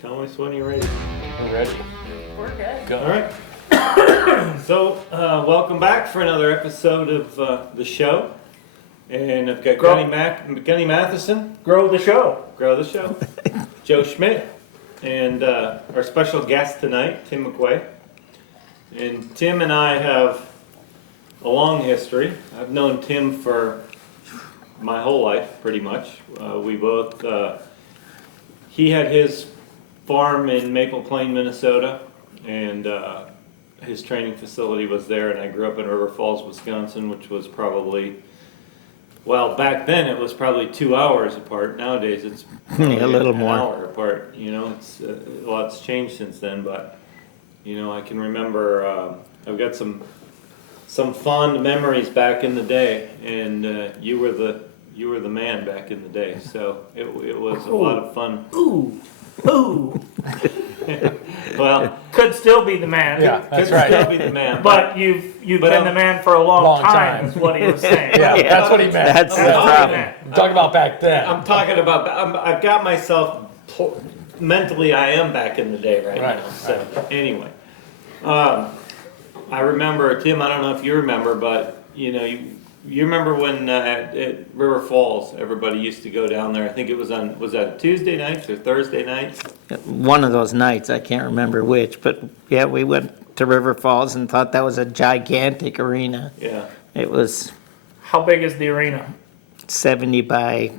Tell us when you're ready. We're ready. We're good. Go. All right. So, welcome back for another episode of the show. And I've got Gunny Mathison. Grow the show. Grow the show. Joe Schmidt. And our special guest tonight, Tim McQuay. And Tim and I have a long history. I've known Tim for my whole life, pretty much. We both, he had his farm in Maple Plain, Minnesota, and his training facility was there, and I grew up in River Falls, Wisconsin, which was probably, well, back then it was probably 2 hours apart. Nowadays it's probably a little an more. hour apart. You know, it's a lot's changed since then, but you know, I can remember I've got some fond memories back in the day, and you were the man back in the day, so it was a lot of fun. Ooh. Well, Could still be the man. Yeah, could that's right. still be the man, But you've But, been the man for a long, Long time, time. is what he was saying. Yeah, Yeah. that's what he meant. That's the what he problem. meant. I'm talking about back then. I'm talking about. I've got myself mentally. I am back in the day right Right, now. So anyway, I remember Tim. I don't know if you remember, but you know, you remember when at River Falls, everybody used to go down there. I think it was that Tuesday nights or Thursday nights? One of those nights, I can't remember which, but yeah, we went to River Falls and thought that was a gigantic arena. Yeah. It was How big is the arena? 70 by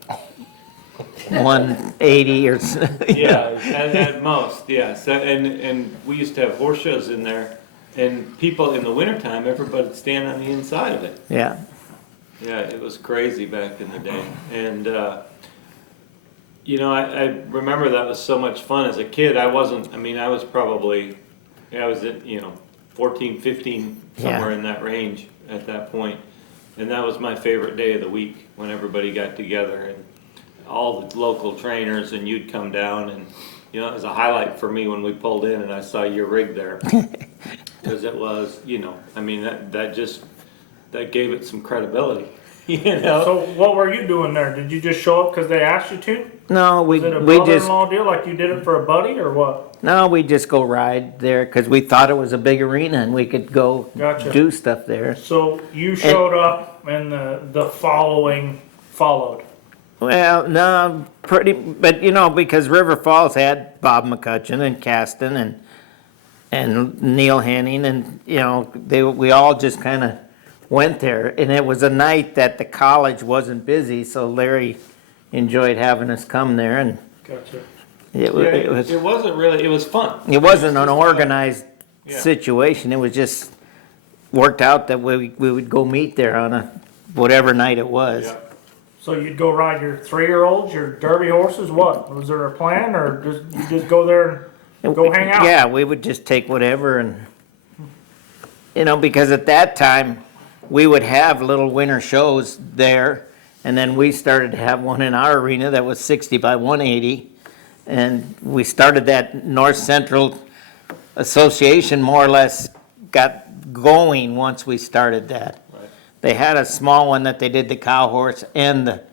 180 or so. Yeah, at most, yeah. So, and we used to have horse shows in there, and people in the wintertime, everybody'd stand on the inside of it. Yeah. Yeah, it was crazy back in the day. And, you know, I remember that was so much fun. As a kid, I was probably, I was at, 14, 15, somewhere Yeah. in that range at that point. And that was my favorite day of the week, when everybody got together and all the local trainers, and you'd come down, and you know, it was a highlight for me when we pulled in and I saw your rig there, because it was, that gave it some credibility, So what were you doing there? Did you just show up because they asked you to? No, Was it a we just brother-in-law deal, like you did it for a buddy, or what? just go ride there because we thought it was a big arena and we could go Gotcha. do stuff there. So you showed up and the following followed. Well, no, but because River Falls had Bob McCutcheon and Caston and Neil Henning, and we all just kind of went there, and it was a night that the college wasn't busy, so Larry enjoyed having us come there, and Gotcha. it wasn't really, it was fun. wasn't an organized Yeah. situation. It was just worked out that we would go meet there on a whatever night it was. Yeah. So you'd go ride your 3-year-olds, your derby horses, what? Was there a plan, or you just go there and go hang out? Yeah, we would just take whatever, and because at that time we would have little winter shows there, and then we started to have one in our arena that was 60 by 180, and we started that North Central Association more or less got going once we started that. Right. They had a small one that they did the cow horse and the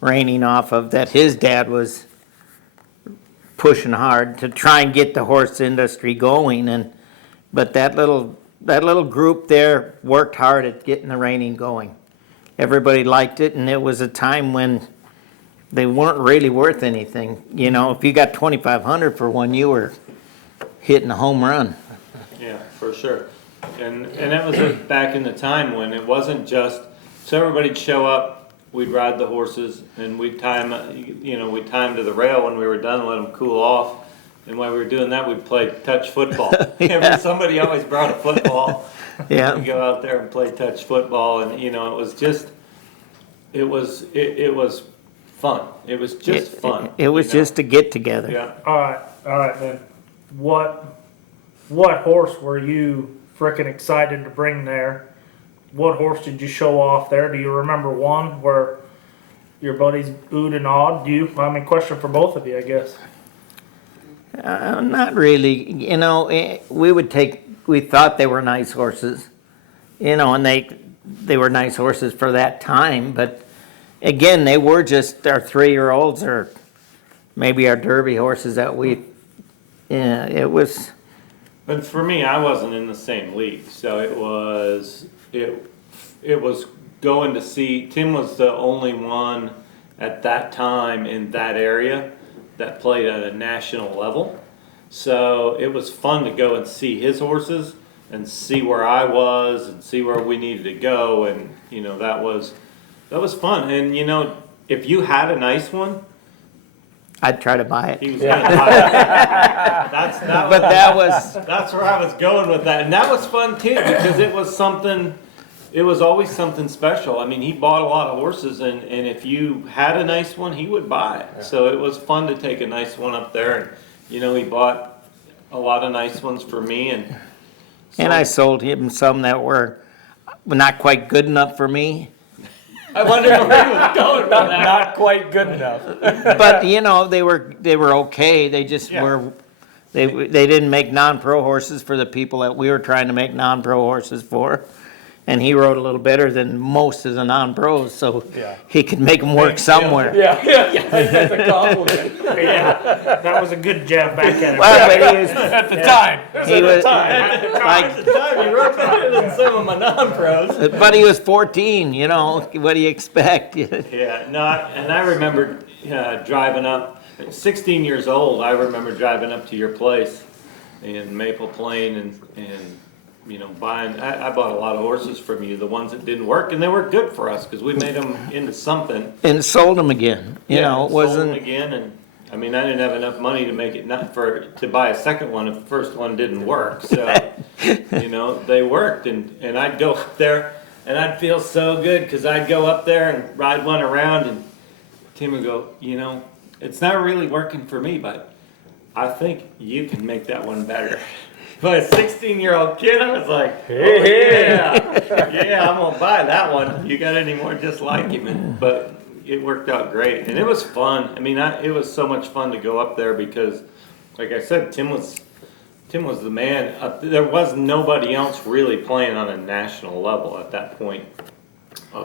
reining off of, that his dad was pushing hard to try and get the horse industry going, but that little group there worked hard at getting the reining going. Everybody liked it, and it was a time when they weren't really worth anything. If you got 2,500 for one, you were hitting a home run. Yeah, for sure. And that was back in the time when it wasn't just, so everybody'd show up, we'd ride the horses, and we'd time to the rail when we were done, let them cool off. And while we were doing that, we'd play touch football. Somebody always brought a football. Yeah. We'd go out there and play touch football, and it was fun. It was just fun. It was just a get together. Yeah. All right then. What horse were you frickin' excited to bring there? What horse did you show off there? Do you remember one where your buddies oohed and awed you? Question for both of you, I guess. Not really. We thought they were nice horses, and they were nice horses for that time, but again, they were just our 3-year-olds or maybe our derby horses that we Yeah, it was, But for me, I wasn't in the same league, so it was going to see. Tim was the only one at that time in that area that played at a national level. So it was fun to go and see his horses and see where I was and see where we needed to go, and that was fun. And if you had a nice one, I'd try to buy it. he was gonna buy it. But that was, That's where I was going with that, and that was fun too because it was something. It was always something special. I mean, he bought a lot of horses, and if you had a nice one, he would buy it. So it was fun to take a nice one up there, and he bought a lot of nice ones for me, and I sold him some that were not quite good enough for me. I wondered where he was going with that. Not quite good enough. But they were okay. They just Yeah. were. They didn't make non-pro horses for the people that we were trying to make non-pro horses for. And he rode a little better than most of the non-pros, so Yeah. he could make them work somewhere. Yeah. That's a compliment. Yeah, that was a good jab back at him. Well, but he was, At the time. he was At like, the time, he rode better than some of my non-pros. but he was 14. What do you expect? Yeah, no, and I remember driving up, at 16 years old, I remember driving up to your place in Maple Plain and buying, I bought a lot of horses from you, the ones that didn't work, and they were good for us, because we made them into something. And sold them again. It Sold them wasn't. again, and, I mean, I didn't have enough money to make it, to buy a second one if the first one didn't work, so, they worked, and I'd go up there, and I'd feel so good, because I'd go up there and ride one around, and Tim would go, it's not really working for me, but I think you can make that one better. But a 16-year-old kid, I was like, oh, yeah, I'm gonna buy that one. You got any more just like him? But it worked out great, and it was fun. I mean, it was so much fun to go up there because, like I said, Tim was the man. There was nobody else really playing on a national level at that point.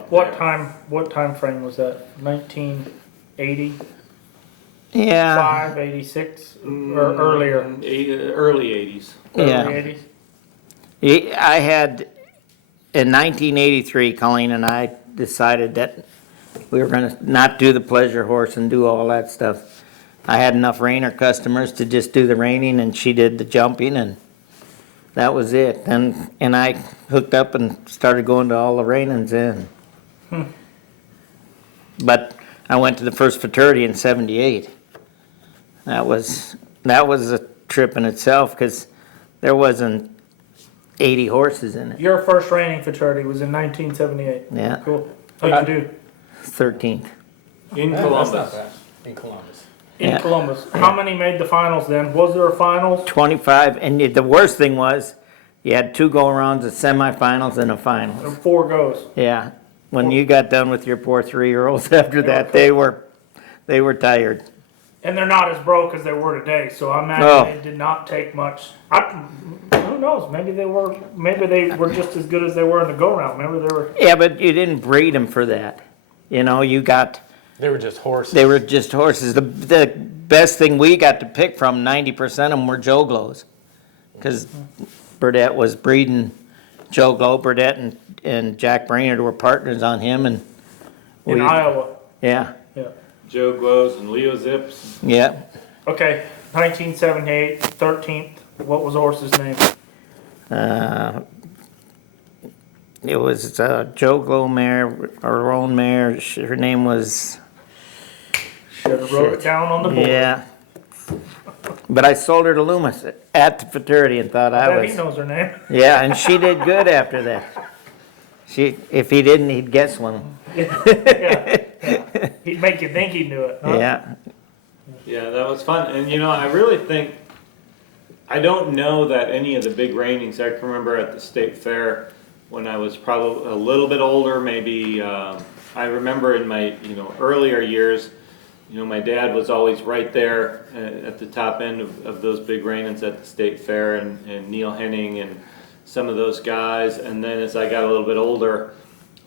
What time frame was that? 1980? Yeah. 86 or earlier? Early 80s. Yeah. Early 80s? I had, in 1983, Colleen and I decided that we were going to not do the pleasure horse and do all that stuff. I had enough reiner customers to just do the reining, and she did the jumping, and that was it. And I hooked up and started going to all the reinings in. But I went to the first fraternity in '78. That was a trip in itself because there wasn't 80 horses in it. Your first reining fraternity was in 1978. Yeah, Cool. How'd you do? 13th. In That's not Columbus. bad. In Columbus. In Yeah. Columbus. How many made the finals then? Was there a finals? 25, and the worst thing was you had 2 go-arounds, a semifinals, and a finals. Or 4 goes. Yeah, when you got done with your poor 3-year-olds after that, they were tired. And they're not as broke as they were today, so I imagine Oh. it did not take much. Who knows? Maybe they were just as good as they were in the go-round. Maybe they were. Yeah, but you didn't breed them for that. You got. They were just horses. They were just horses. The best thing we got to pick from, 90% of them were Joe Glows. Because Burdette was breeding Joe Glow. Burdette and Jack Brainerd were partners on him. And In Iowa. Yeah, Yeah. Joe Glows and Leo Zips. yeah. Okay, 1978, 13th. What was the horse's name? It was Joe Glow mare, our own mare. Her name was, Should have wrote it down on the board. yeah. But I sold her to Loomis at the fraternity and thought I I bet he was. knows her name. Yeah, and she did good after that. If he didn't, he'd guess one. Yeah. He'd make you think he knew it. Huh? Yeah, Yeah, that was fun. And I really think, I don't know that any of the big reignings, I can remember at the state fair when I was probably a little bit older, maybe, I remember in my, earlier years, my dad was always right there at the top end of those big reignings at the state fair, and Neil Henning and some of those guys. And then as I got a little bit older,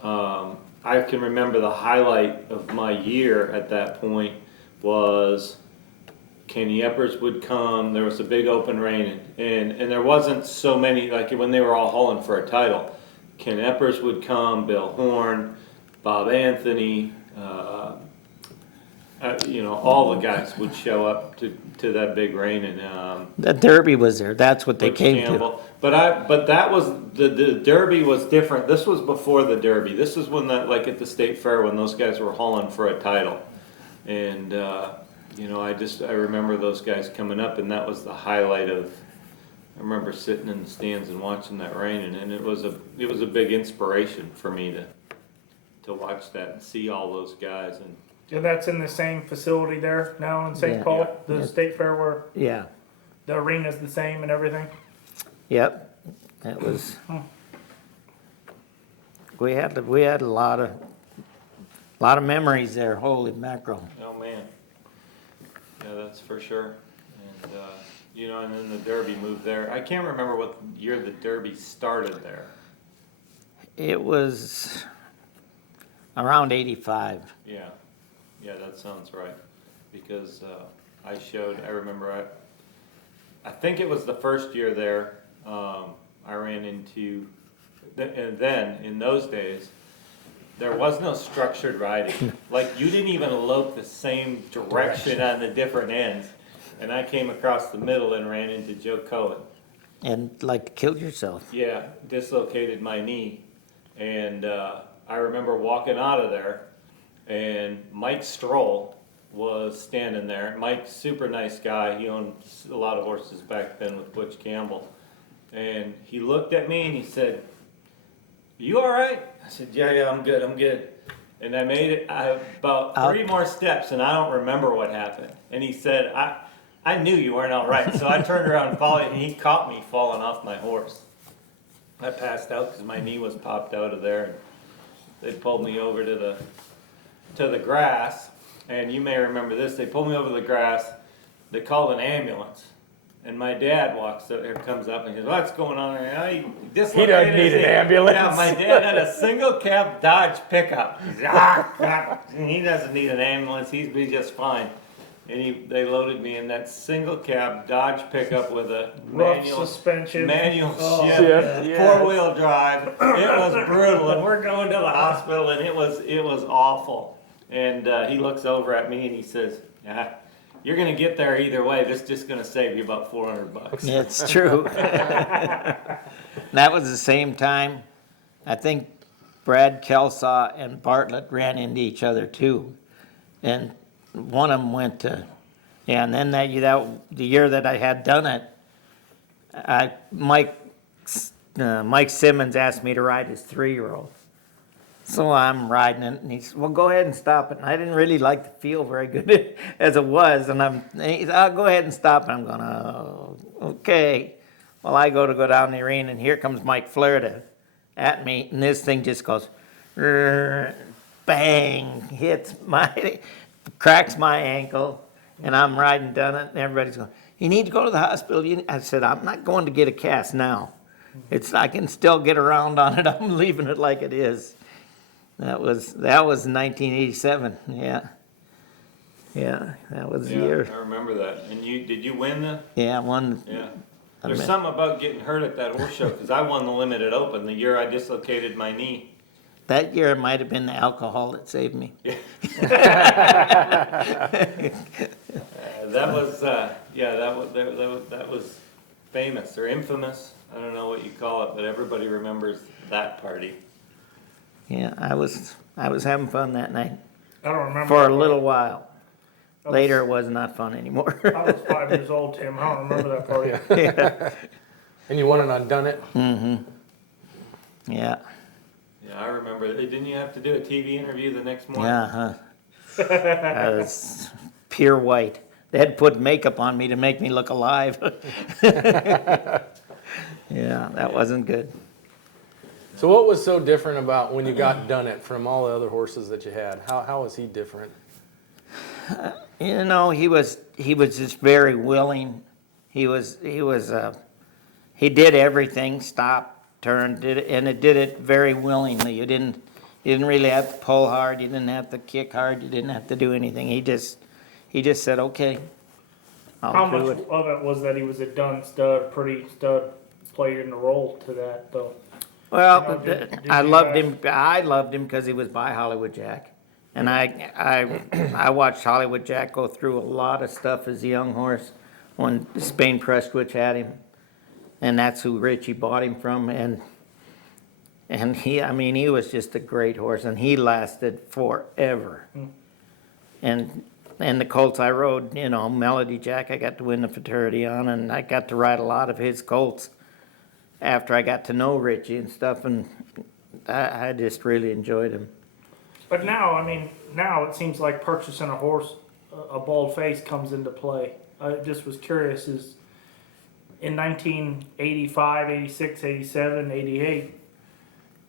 I can remember the highlight of my year at that point was Kenny Eppers would come. There was a big open rein, and there wasn't so many, like when they were all hauling for a title. Ken Eppers would come, Bill Horn, Bob Anthony, all the guys would show up to that big rein, and The Derby was there. That's what they Butch came to. Campbell. But that was the Derby was different. This was before the Derby. This is when that, like at the State Fair, when those guys were hauling for a title, and I remember those guys coming up, and that was the highlight of. I remember sitting in the stands and watching that rein, and it was a big inspiration for me to watch that and see all those guys. And that's in the same facility there now in St. Yeah. Paul, Yeah. the state fair where Yeah. the arena's the same and everything. Yep. That was. We had a lot of memories there. Holy mackerel. Oh man, yeah, that's for sure. And and then the Derby moved there. I can't remember what year the Derby started there. It was around 85. Yeah, that sounds right. Because I remember I think it was the first year there. I ran into, and then in those days, there was no structured riding. Like you didn't even lope the same direction on the different ends. And I came across the middle and ran into Joe Cohen. And like killed yourself. Yeah, dislocated my knee. And I remember walking out of there, and Mike Stroll was standing there. Mike's super nice guy. He owned a lot of horses back then with Butch Campbell. And he looked at me and he said, "You all right?" I said, "Yeah, I'm good. And I made it about 3 more steps, and I don't remember what happened. And he said, I knew you weren't all right. So I turned around and followed, and he caught me falling off my horse. I passed out because my knee was popped out of there. And they pulled me over to the grass, and you may remember this. They pulled me over the grass. They called an ambulance, and my dad comes up and he goes, "What's going on?" And He doesn't need an ambulance. Yeah, my dad had a single cab Dodge pickup. And he doesn't need an ambulance. He'd be just fine. And they loaded me in that single cab Dodge pickup with a Rough manual suspension. shift, Shift, yes. 4-wheel drive. It was brutal, and we're going to the hospital, and it was awful. And he looks over at me and he says, "Yeah, you're gonna get there either way. This is just gonna save you about $400." It's true. That was the same time. I think Brad Kelsaw and Bartlett ran into each other too. And one of them went to, and then the year that I had done it, Mike Simmons asked me to ride his 3-year-old. So I'm riding it, and he said, "Well, go ahead and stop it." And I didn't really like the feel very good as it was, and he said, "I'll go ahead and stop it." I'm going, "Oh, okay." Well, I go down the arena, and here comes Mike Flair at me, and this thing just goes, bang, cracks my ankle, and I'm riding down it, and everybody's going, "You need to go to the hospital." I said, "I'm not going to get a cast now. I can still get around on it. I'm leaving it like it is." That was 1987. Yeah, that was the year. I remember that. And did you win the? Yeah, one. Yeah. There's something about getting hurt at that horse show because I won the limited open the year I dislocated my knee. That year it might have been the alcohol that saved me. That was famous or infamous. I don't know what you call it, but everybody remembers that party. Yeah, I was having fun that night I don't remember. for a little while. Later, it was not fun anymore. I was 5 years old, Tim. I don't remember that party. Yeah. And you won it on Done It? Mm-hmm. Yeah. Yeah, I remember. Didn't you have to do a TV interview the next morning? Yeah, I was pure white. They had to put makeup on me to make me look alive. Yeah, that wasn't good. So what was so different about when you got Done It from all the other horses that you had? How was he different? You know, he was just very willing. He did everything, stopped, turned, did it, and it did it very willingly. You didn't really have to pull hard. You didn't have to kick hard. You didn't have to do anything. He just said, "Okay." How all through much it. of it was that he was a done stud, pretty stud, played in the role to that though? Well, You know, did I you loved guys- him. I loved him because he was by Hollywood Jack, and I watched Hollywood Jack go through a lot of stuff as a young horse when Spain Prestwich had him, and that's who Richie bought him from, and he, I mean, he was just a great horse, and he lasted forever. And the colts I rode, you know, Melody Jack, I got to win the fraternity on, and I got to ride a lot of his colts after I got to know Richie and stuff, and I just really enjoyed him. But now, I mean, now it seems like purchasing a horse, a bald face comes into play. I just was curious, is in 1985, 86, 87, 88,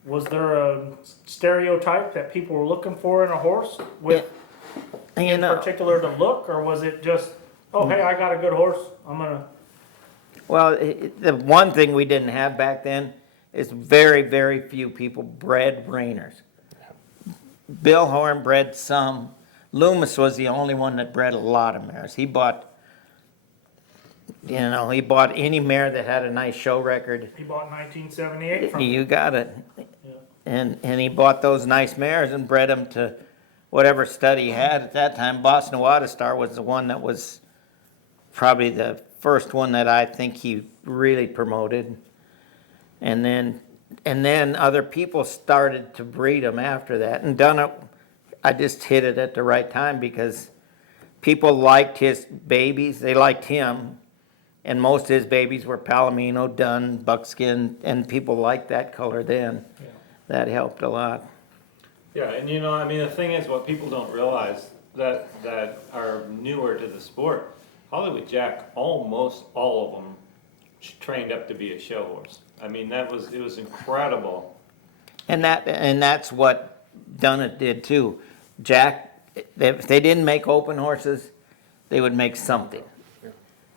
was there a stereotype that people were looking for in a horse with You in know, particular to look, or was it just, oh, hey, I got a good horse, I'm gonna, well, the one thing we didn't have back then is very, very few people bred reiners. Bill Horn bred some. Loomis was the only one that bred a lot of mares. He bought any mare that had a nice show record. he bought 1978 from You got it. Yeah. And he bought those nice mares and bred them to whatever stud he had at that time. Boston Water Star was the one that was probably the first one that I think he really promoted. And then other people started to breed them after that. And I just hit it at the right time because people liked his babies. They liked him. And most of his babies were Palomino, Dun, Buckskin, and people liked that color then. Yeah. That helped a lot. Yeah, and you know, I mean, the thing is, what people don't realize that are newer to the sport, Hollywood Jack, almost all of them trained up to be a show horse. I mean, it was incredible. And that's what Dunnett did too. Jack, if they didn't make open horses, they would make something.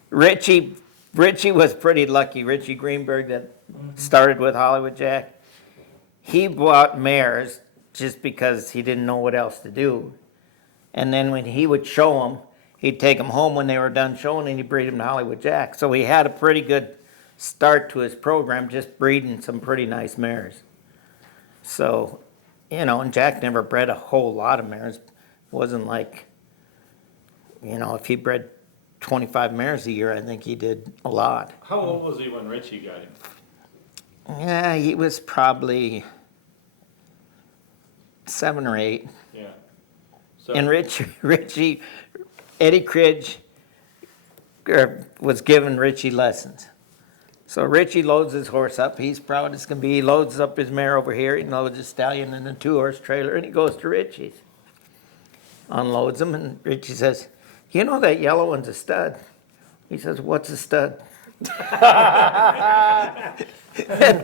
Richie was pretty lucky. Richie Greenberg that started with Hollywood Jack, he bought mares just because he didn't know what else to do. And then when he would show them, he'd take them home when they were done showing and he'd breed them to Hollywood Jack. So he had a pretty good start to his program just breeding some pretty nice mares. So, you know, and Jack never bred a whole lot of mares. It wasn't like, you know, if he bred 25 mares a year, I think he did a lot. How old was he when Richie got him? Yeah, he was probably 7 or 8. Yeah. So, And Richie, Eddie Cridge was giving Richie lessons. So Richie loads his horse up. He's proud as can be. He loads up his mare over here. He loads his stallion in a 2-horse trailer, and he goes to Richie's. Unloads him, and Richie says, "You know that yellow one's a stud." He says, "What's a stud?"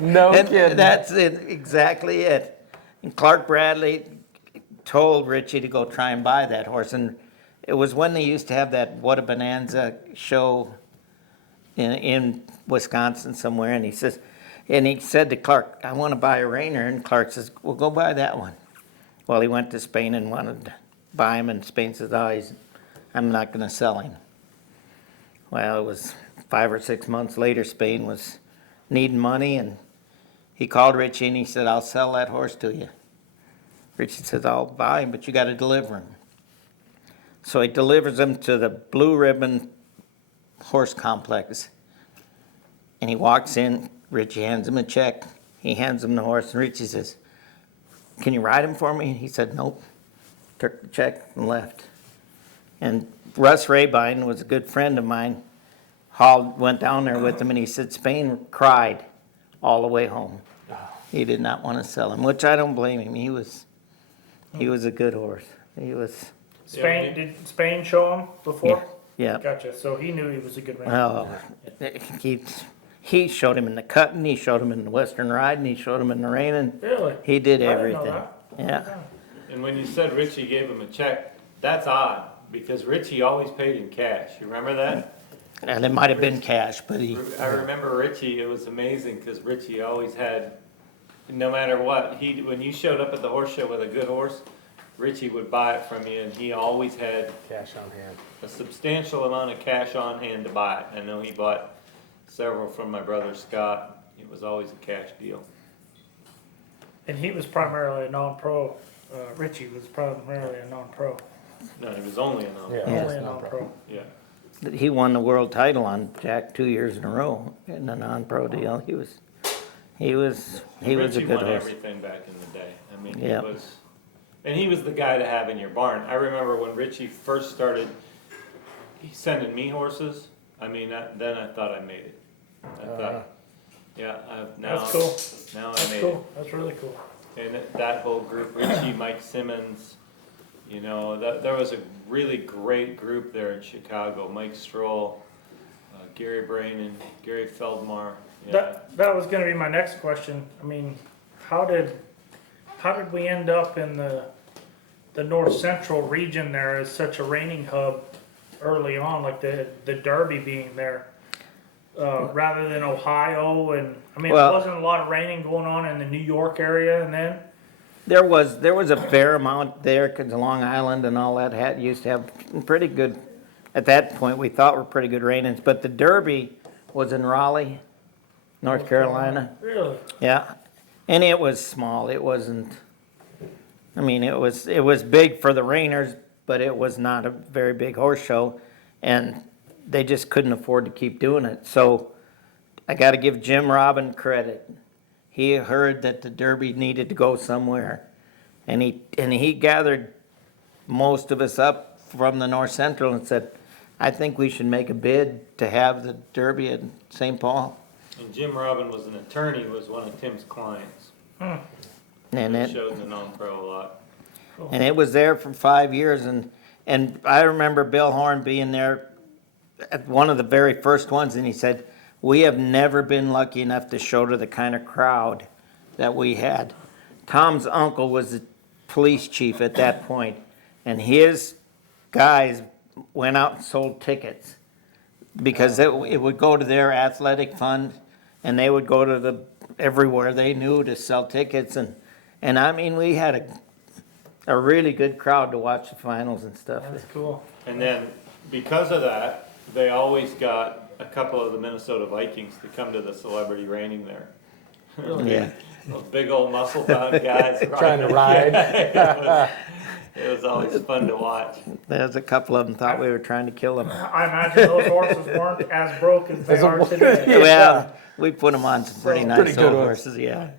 No And kidding. that's it, exactly it. And Clark Bradley told Richie to go try and buy that horse, and it was when they used to have that What a Bonanza show in Wisconsin somewhere, and he said to Clark, "I want to buy a reiner," and Clark says, "Well, go buy that one." Well, he went to Spain and wanted to buy him, and Spain says, "I'm not going to sell him." Well, it was 5 or 6 months later, Spain was needing money, and he called Richie and he said, "I'll sell that horse to you." Richie says, "I'll buy him, but you got to deliver him." So he delivers him to the Blue Ribbon Horse Complex, and he walks in. Richie hands him a check. He hands him the horse, and Richie says, "Can you ride him for me?" He said, "Nope." Took the check and left. And Russ Rabine was a good friend of mine. Hall went down there with him, and he said Spain cried all the way home. He did not want to sell him, which I don't blame him. He was a good horse. He was, Spain. Did Spain show him before? yeah. Gotcha. So he knew he was a good man. Well, he showed him in the cutting, he showed him in the western riding, he showed him in the reining. Really? He did I didn't know everything. that. Yeah. and when you said Richie gave him a check, that's odd because Richie always paid in cash. You remember that? And it might have been cash, but I remember Richie. It was amazing because Richie always had, no matter what, when you showed up at the horse show with a good horse, Richie would buy it from you, and he always had Cash on hand. a substantial amount of cash on hand to buy it. I know he bought several from my brother Scott. It was always a cash deal. And he was primarily a non-pro. Richie was primarily a non-pro. No, he was only a non. Yeah. Only it's a not non-pro. Yeah. He won the world title on Jack 2 years in a row in the non-pro deal. He was a Richie good won horse. everything back in the day. I mean, Yeah. he was the guy to have in your barn. I remember when Richie first started, he sending me horses. I mean, then I thought I made it. I thought, yeah, now That's cool. now I That's made cool. That's really cool. it. And that whole group, Richie, Mike Simmons, you know, there was a really great group there in Chicago. Mike Stroll, Gary Brain, and Gary Feldmar. Yeah. That was going to be my next question. I mean, how did we end up in the north central region there as such a reining hub early on, like the Derby being there, rather than Ohio? And I mean, Well, there wasn't a lot of reining going on in the New York area, and then There was a fair amount there because Long Island and all that used to have pretty good. At that point, we thought were pretty good ratings, but the Derby was in Raleigh, North Carolina. really, Yeah, and it was small. It wasn't. I mean, it was big for the reiners, but it was not a very big horse show, and they just couldn't afford to keep doing it. So I got to give Jim Robin credit. He heard that the Derby needed to go somewhere, and he gathered most of us up from the North Central and said, "I think we should make a bid to have the Derby in St. Paul." And Jim Robin was an attorney, was one of Tim's clients. And He it showed in the non-pro a lot. and it was there for 5 years, and I remember Bill Horn being there at one of the very first ones, and he said, "We have never been lucky enough to show to the kind of crowd that we had." Tom's uncle was the police chief at that point, and his guys went out and sold tickets because it would go to their athletic fund, and they would go to everywhere they knew to sell tickets, and I mean, we had a really good crowd to watch the finals and stuff. that's cool. And then, because of that, they always got a couple of the Minnesota Vikings to come to the celebrity reining there. Yeah. Those big old muscle-bound guys. Trying to ride. It was always fun to watch. There's a couple of them thought we were trying to kill them. I imagine those horses weren't as broke as they As a- are today. Well, we put them on some pretty nice Pretty good old ones. horses, yeah.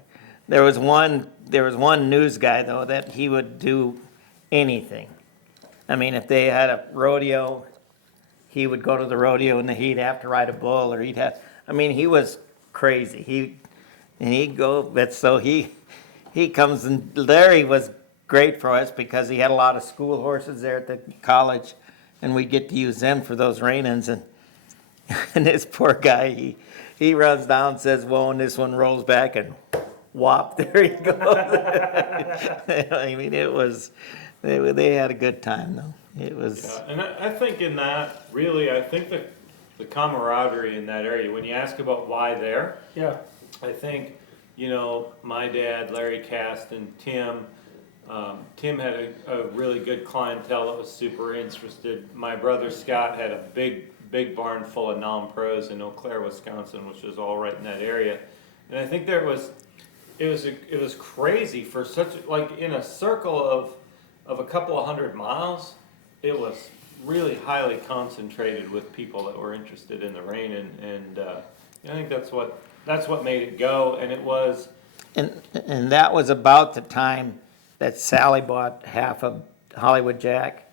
There was one news guy though that he would do anything. I mean, if they had a rodeo, he would go to the rodeo and he'd have to ride a bull, or he was crazy. He comes, and Larry was great for us because he had a lot of school horses there at the college, and we'd get to use them for those rein-ins, and this poor guy, he runs down, says, "Whoa," and this one rolls back and whop, there he goes. I mean, they had a good time though. It was, And I think in that, really, I think the camaraderie in that area, when you ask about why there, Yeah, I think, you know, my dad, Larry Cast, and Tim had a really good clientele that was super interested. My brother Scott had a big barn full of non-pros in Eau Claire, Wisconsin, which was all right in that area. And I think it was crazy for such, like, in a circle of a couple of 100 miles, it was really highly concentrated with people that were interested in the rein, and I think that's what made it go, and it was. and that was about the time that Sally bought half of Hollywood Jack.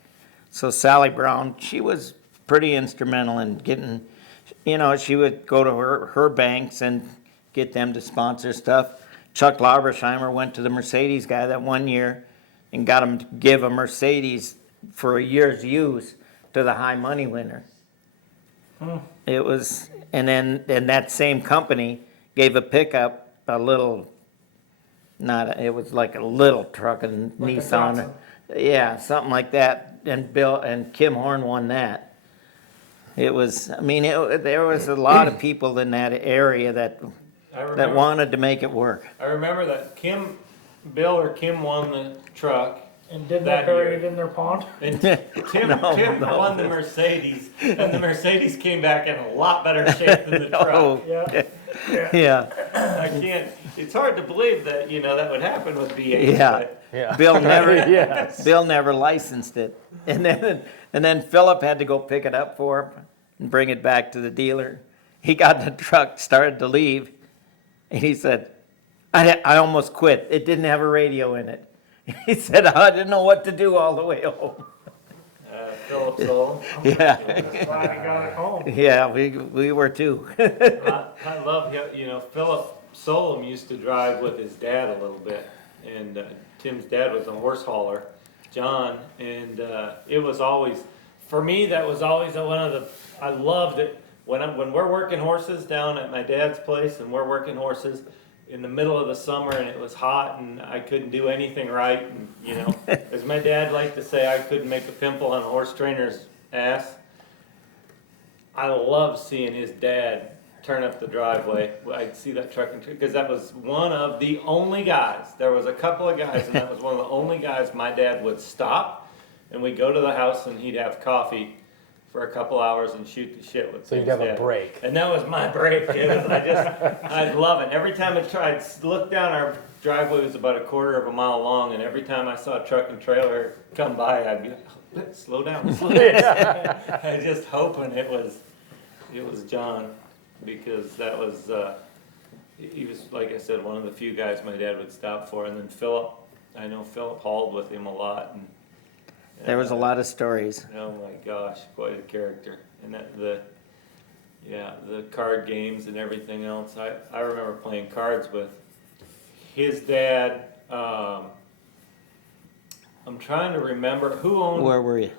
So Sally Brown, she was pretty instrumental in getting, she would go to her banks and get them to sponsor stuff. Chuck Laubersheimer went to the Mercedes guy that one year and got him to give a Mercedes for a year's use to the high money winner. It was, and that same company gave a pickup, it was like a little truck, and Like a Nissan, Datsun. yeah, something like that. And Bill and Kim Horn won that. It was, there was a lot of people in that area that wanted to make it work. I remember that Bill or Kim won the truck, And did that they bury year. it in their pond? And Tim won the Mercedes, and the Mercedes came back in a lot better shape than the truck. Oh, Yeah. Yeah, I can't. It's hard to believe that that would happen with B8. Yeah. But yeah. Bill never, Yes. Bill never licensed it. And then Philip had to go pick it up for him and bring it back to the dealer. He got in the truck, started to leave, and he said, I almost quit. It didn't have a radio in it. He said, I didn't know what to do all the way home. Philip Solom. Yeah, That's why I got it home. yeah, we were too. I love how Philip Solom used to drive with his dad a little bit, and Tim's dad was a horse hauler, John, and it was always, for me, that was always one of the, I loved it when we're working horses down at my dad's place, and we're working horses in the middle of the summer, and it was hot, and I couldn't do anything right, and as my dad liked to say, I couldn't make a pimple on a horse trainer's ass. I love seeing his dad turn up the driveway. I'd see that truck, because that was one of the only guys. There was a couple of guys, and that was one of the only guys my dad would stop, and we'd go to the house, and he'd have coffee for a couple hours and shoot the shit with So you'd Tim's have a dad. break. And that was my break. I love it. Every time I'd look down, our driveway was about a quarter of a mile long, and every time I saw a truck and trailer come by, I'd be like, slow down, slow down. I just hoping it was John, because that was, he was, like I said, one of the few guys my dad would stop for. And then Philip, I know Philip hauled with him a lot. And There was a lot of stories. oh my gosh, quite a character. And the card games and everything else. I remember playing cards with his dad. I'm trying to remember who owned Where were you?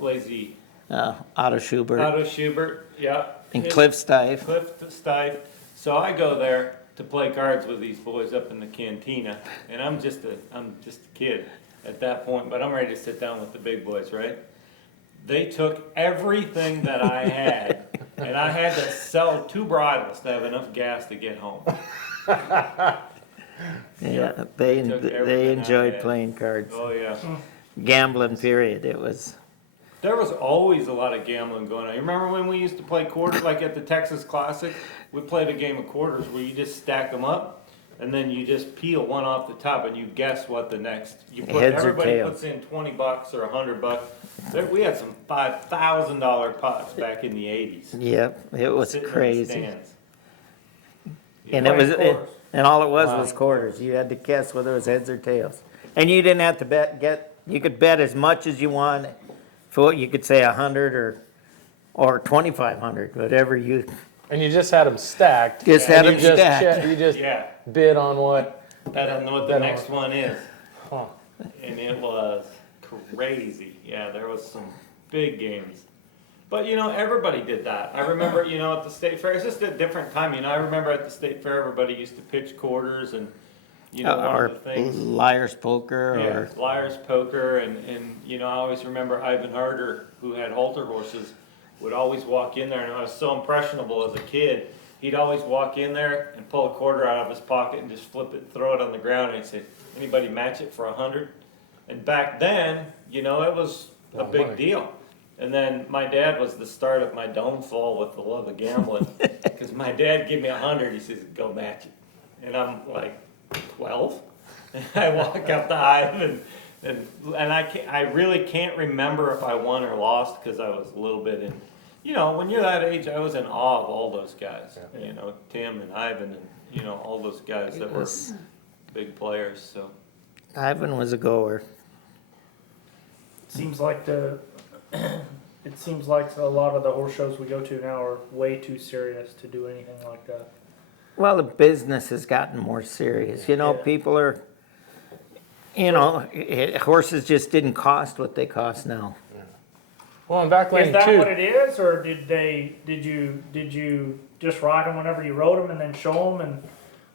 Lazy Otto Schubert Otto Schubert. Yeah. and Cliff Stife. Cliff Stife. So I go there to play cards with these boys up in the cantina, and I'm just a kid at that point, but I'm ready to sit down with the big boys, right? They took everything that I had, and I had to sell 2 bridles to have enough gas to get home. Yeah, they Took everything they I enjoyed had. playing cards. Oh yeah. Gambling period. It was. There was always a lot of gambling going on. You remember when we used to play quarters, like at the Texas Classic? We played a game of quarters where you just stack them up, and then you just peel one off the top, and you guess what the next. You put Heads or everybody tails. puts in $20 or $100. We had some $5,000 pots back in the '80s. Yep, it was sitting in the crazy. stands. And it was quarters. and all it was Wow. was quarters. You had to guess whether it was heads or tails, and you didn't have to you could bet as much as you want. For you could say 100 or 2,500, whatever you. And you just had them stacked. Just and had you 'em just stacked. You just Yeah, bid on what. I don't know what the That next one is. Huh. And it was crazy. Yeah, there was some big games. But everybody did that. I remember, at the state fair, it's just a different time. I remember at the state fair, everybody used to pitch quarters, and one Or of the things. liar's poker, Yeah, or liar's poker, and I always remember Ivan Harder, who had halter horses, would always walk in there, and I was so impressionable as a kid. He'd always walk in there and pull a quarter out of his pocket and just flip it and throw it on the ground, and he'd say, "Anybody match it for 100?" And back then, it was a Lot of big money. deal. And then my dad was the start of my downfall with the love of gambling, because my dad gave me 100. He says, "Go match it," and I'm like 12. And I walk up the aisle, and I really can't remember if I won or lost, because I was a little bit in. When you're that age, I was in awe of all those guys. Tim and Ivan, and all those guys that were was- big players. So Ivan was a goer. Seems like it seems like a lot of the horse shows we go to now are way too serious to do anything like that. Well, the business has gotten more serious. Yeah. People are. Horses just didn't cost what they cost now. Well, in back Is lane that two. what it is, or did you just ride them whenever you rode them and then show them and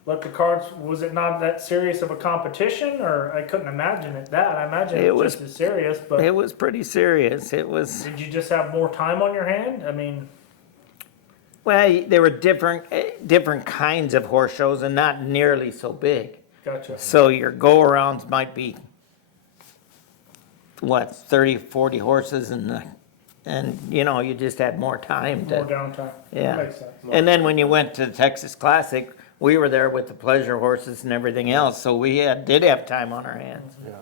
let the cards? Was it not that serious of a competition, or I couldn't imagine it that. I imagine it was just as serious. But It was pretty serious. It was. did you just have more time on your hand? I mean, Well, there were different kinds of horse shows, and not nearly so big. gotcha. So your go-arounds might be what, 30, 40 horses and you know, you just had more time More to, downtime. Yeah. That makes sense. and then when you went to the Texas Classic, we were there with the pleasure horses and everything else, so we did have time on our hands. Yeah.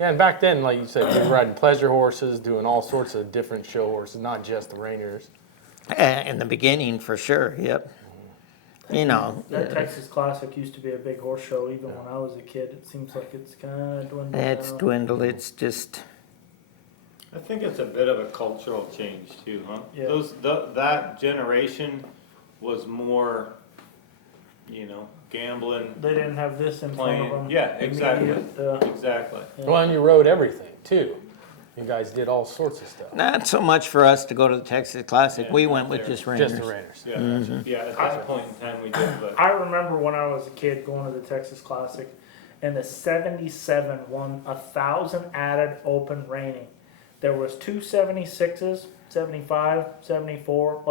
Yeah, and back then, like you said, you were riding pleasure horses, doing all sorts of different show horses, not just the reiners. In the beginning, for sure, yep. You know, That Texas Classic used to be a big horse show even when I was a kid. It seems like it's kind of dwindled it's down. dwindled, it's just, I think it's a bit of a cultural change too, huh? Yeah. That generation was more, you know, gambling, They didn't have this in front of playing. them. Yeah, exactly, Immediate, exactly. Yeah. Well, and you rode everything, too. You guys did all sorts of stuff. not so much for us to go to the Texas Classic, Yeah, we not went with there. just Just the reiners. reiners. Yeah, yeah. At that point in time, we did, but I remember when I was a kid going to the Texas Classic, and the 77 won 1,000 added open reining. There was 2 76s, 75, 74.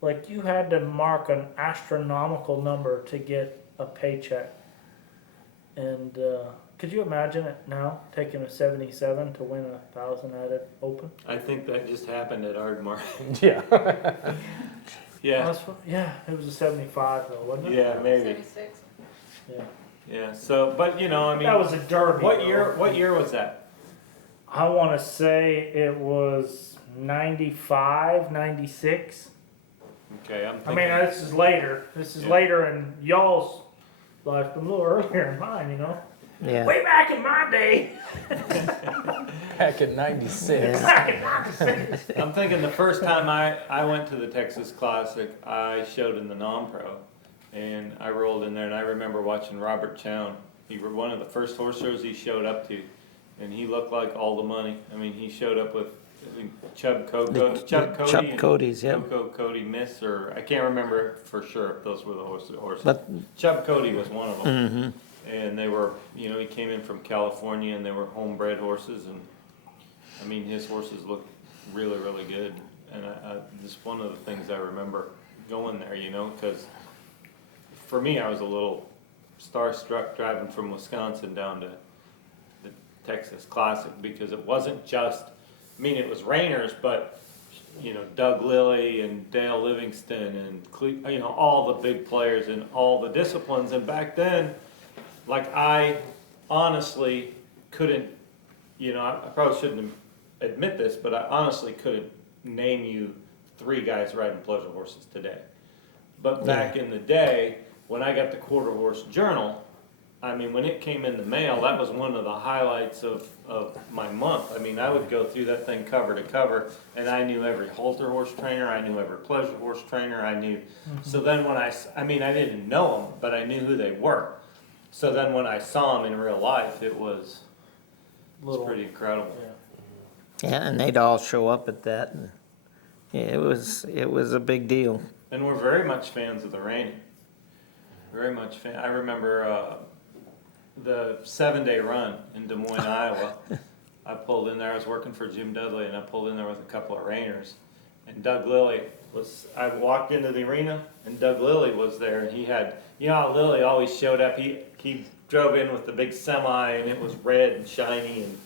Like you had to mark an astronomical number to get a paycheck. And could you imagine it now, taking a 77 to win 1,000 added open? I think that just happened at Ardmore. Yeah. Yeah, Yeah, it was a 75 though, wasn't it? yeah, maybe. 76. Yeah. Yeah, so, but you know, I mean, That was a derby. what though. year was that? I want to say it was 95, 96. Okay, I'm I thinking. mean, this is later. This is Yeah. later in y'all's life, but a little earlier in mine, you know? Yeah, Way back in my day. Back in 96. Back in 96. I'm thinking the first time I went to the Texas Classic, I showed in the non-pro, and I rolled in there, and I remember watching Robert Chown. He was one of the first horse shows he showed up to, and he looked like all the money. I mean, he showed up with I think, Chubb Cody, Chubb Cody's, yeah. Coco Cody Miss, or I can't remember for sure if those were the horses. But, Chubb Cody was one of them. mhm. And they were, you know, he came in from California, and they were homebred horses, and I mean, his horses looked really, really good. And just one of the things I remember going there, you know, because for me, I was a little starstruck driving from Wisconsin down to the Texas Classic, because it wasn't just, I mean, it was reiners, but you know, Doug Lilly and Dale Livingston and you know, all the big players in all the disciplines. And back then, like, I honestly couldn't, you know, I probably shouldn't admit this, but I honestly couldn't name you 3 guys riding pleasure horses today. But back in the day, when I got the Quarter Horse Journal, I mean, when it came in the mail, that was one of the highlights of my month. I mean, I would go through that thing cover to cover, and I knew every halter horse trainer, I knew every pleasure horse trainer, I knew. So then when I mean, I didn't know them, but I knew who they were. So then when I saw them in real life, it was pretty incredible. Yeah. Yeah, and they'd all show up at that, and yeah, it was a big deal. And we're very much fans of the reining. Very much fan. I remember the 7-day run in Des Moines, Iowa. I pulled in there. I was working for Jim Dudley, and I pulled in there with a couple of reiners. And Doug Lilly was. I walked into the arena, and Doug Lilly was there, and he had. You know how Lilly always showed up. He drove in with the big semi, and it was red and shiny, and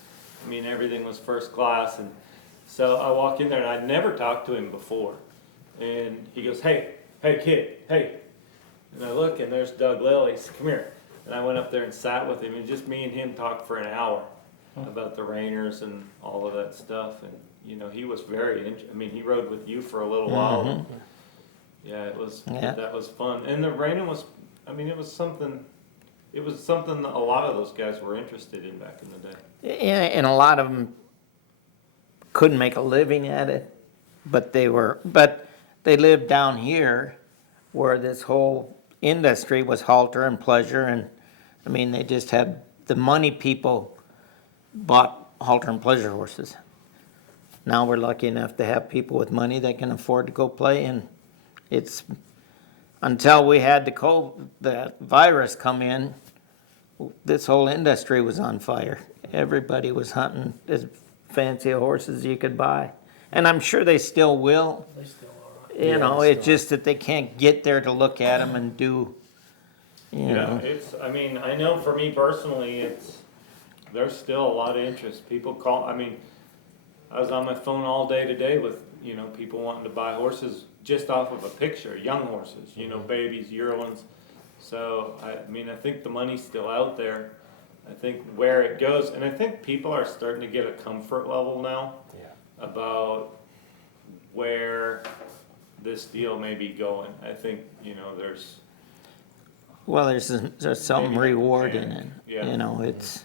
I mean, everything was first class. And so I walk in there, and I'd never talked to him before. And he goes, hey kid, hey. And I look, and there's Doug Lilly. He said, come here. And I went up there and sat with him, and just me and him talked for an hour about the reiners and all of that stuff. And, you know, he was I mean, he rode with you for a little while. Yeah, that was fun. And the reining was, I mean, it was something that a lot of those guys were interested in back in the day. Yeah, and a lot of them couldn't make a living at it, but they lived down here where this whole industry was halter and pleasure, and I mean, they just had the money people bought halter and pleasure horses. Now we're lucky enough to have people with money that can afford to go play, and it's until we had the virus come in, this whole industry was on fire. Everybody was hunting as fancy a horse as you could buy, and I'm sure they still will. They still are. You know, it's just that they can't get there to look at them and do, you know. I mean, I know for me personally, there's still a lot of interest. People call, I mean, I was on my phone all day today with, people wanting to buy horses just off of a picture, young horses, babies, yearlings. So, I think the money's still out there. I think where it goes, and I think people are starting to get a comfort level now about where this deal may be going. I think, there's. Well, there's some Maybe reward like in a it. yeah. It's.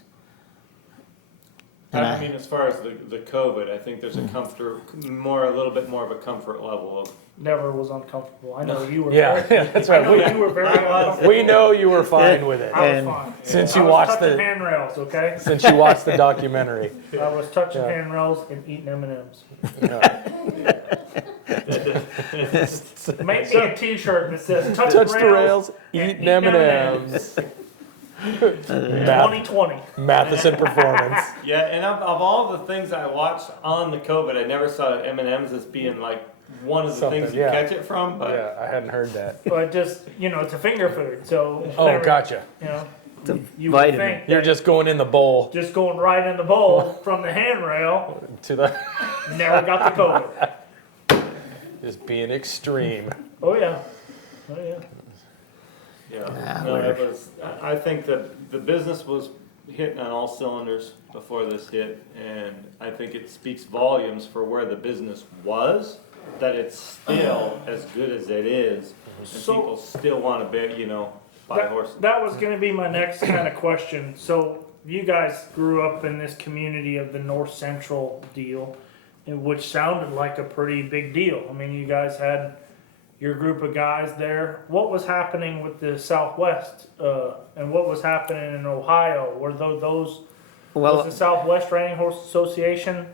And I mean, as far as the COVID, I think there's a little bit more of a comfort level of. Never was uncomfortable. I know you were. Yeah, very, that's I right. know you were very uncomfortable. We know you were fine with it I was And fine. since I you was watched touching the handrails, okay? since you watched the documentary. I was touching Yeah. handrails and eating M&Ms. Yeah. Make me a T-shirt that says "Touch, Touch the the rails, rails, eat M&Ms. 2020." Mathison performance. Yeah, and of all the things I watched on the COVID, I never saw M&M's as being like one of the Something, things you yeah. catch it from. But Yeah, I hadn't heard that. But just it's a finger food, so Oh, never- gotcha. You know, you would vitamin. think You're just going in the bowl just going right in the bowl from the handrail, to the, never got the COVID. just being extreme. Oh yeah, oh yeah. yeah, no, it was. I think that the business was hitting on all cylinders before this hit, and I think it speaks volumes for where the business was. That it's still as good as it is, and So- people still want to buy horses. That was going to be my next kind of question. So you guys grew up in this community of the North Central deal, which sounded like a pretty big deal. I mean, you guys had your group of guys there. What was happening with the Southwest, and what was happening in Ohio? Were those was the Southwest Reining Horse Association?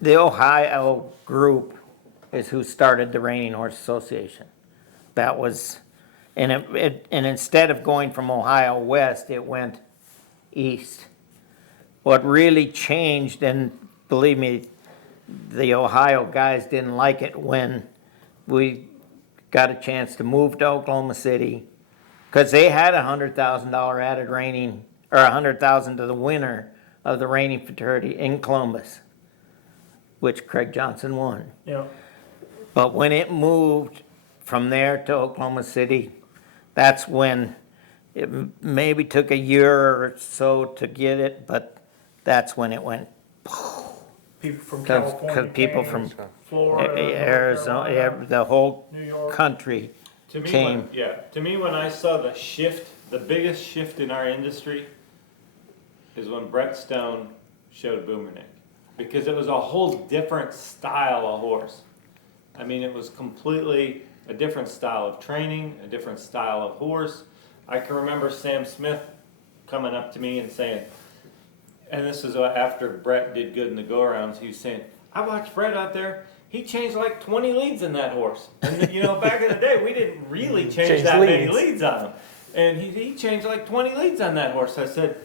The Ohio group is who started the Reining Horse Association. That was, and and instead of going from Ohio west, it went east. What really changed, and believe me, the Ohio guys didn't like it when we got a chance to move to Oklahoma City, because they had $100,000 added reining, or $100,000 to the winner of the reining fraternity in Columbus, which Craig Johnson won. Yeah. But when it moved from there to Oklahoma City, that's when it maybe took a year or so to get it, but that's when it went. People from Because California, people came, from Florida, Arizona, North Carolina, the whole New York. country To me, came. when I saw the shift, the biggest shift in our industry is when Brett Stone showed Boomerneck, because it was a whole different style of horse. I mean, it was completely a different style of training, a different style of horse. I can remember Sam Smith coming up to me and saying, and this is after Brett did good in the go-arounds, he was saying, I watched Brett out there, he changed like 20 leads in that horse. And back in the day, we didn't really change Change that many leads. leads on him. And he changed like 20 leads on that horse. I said,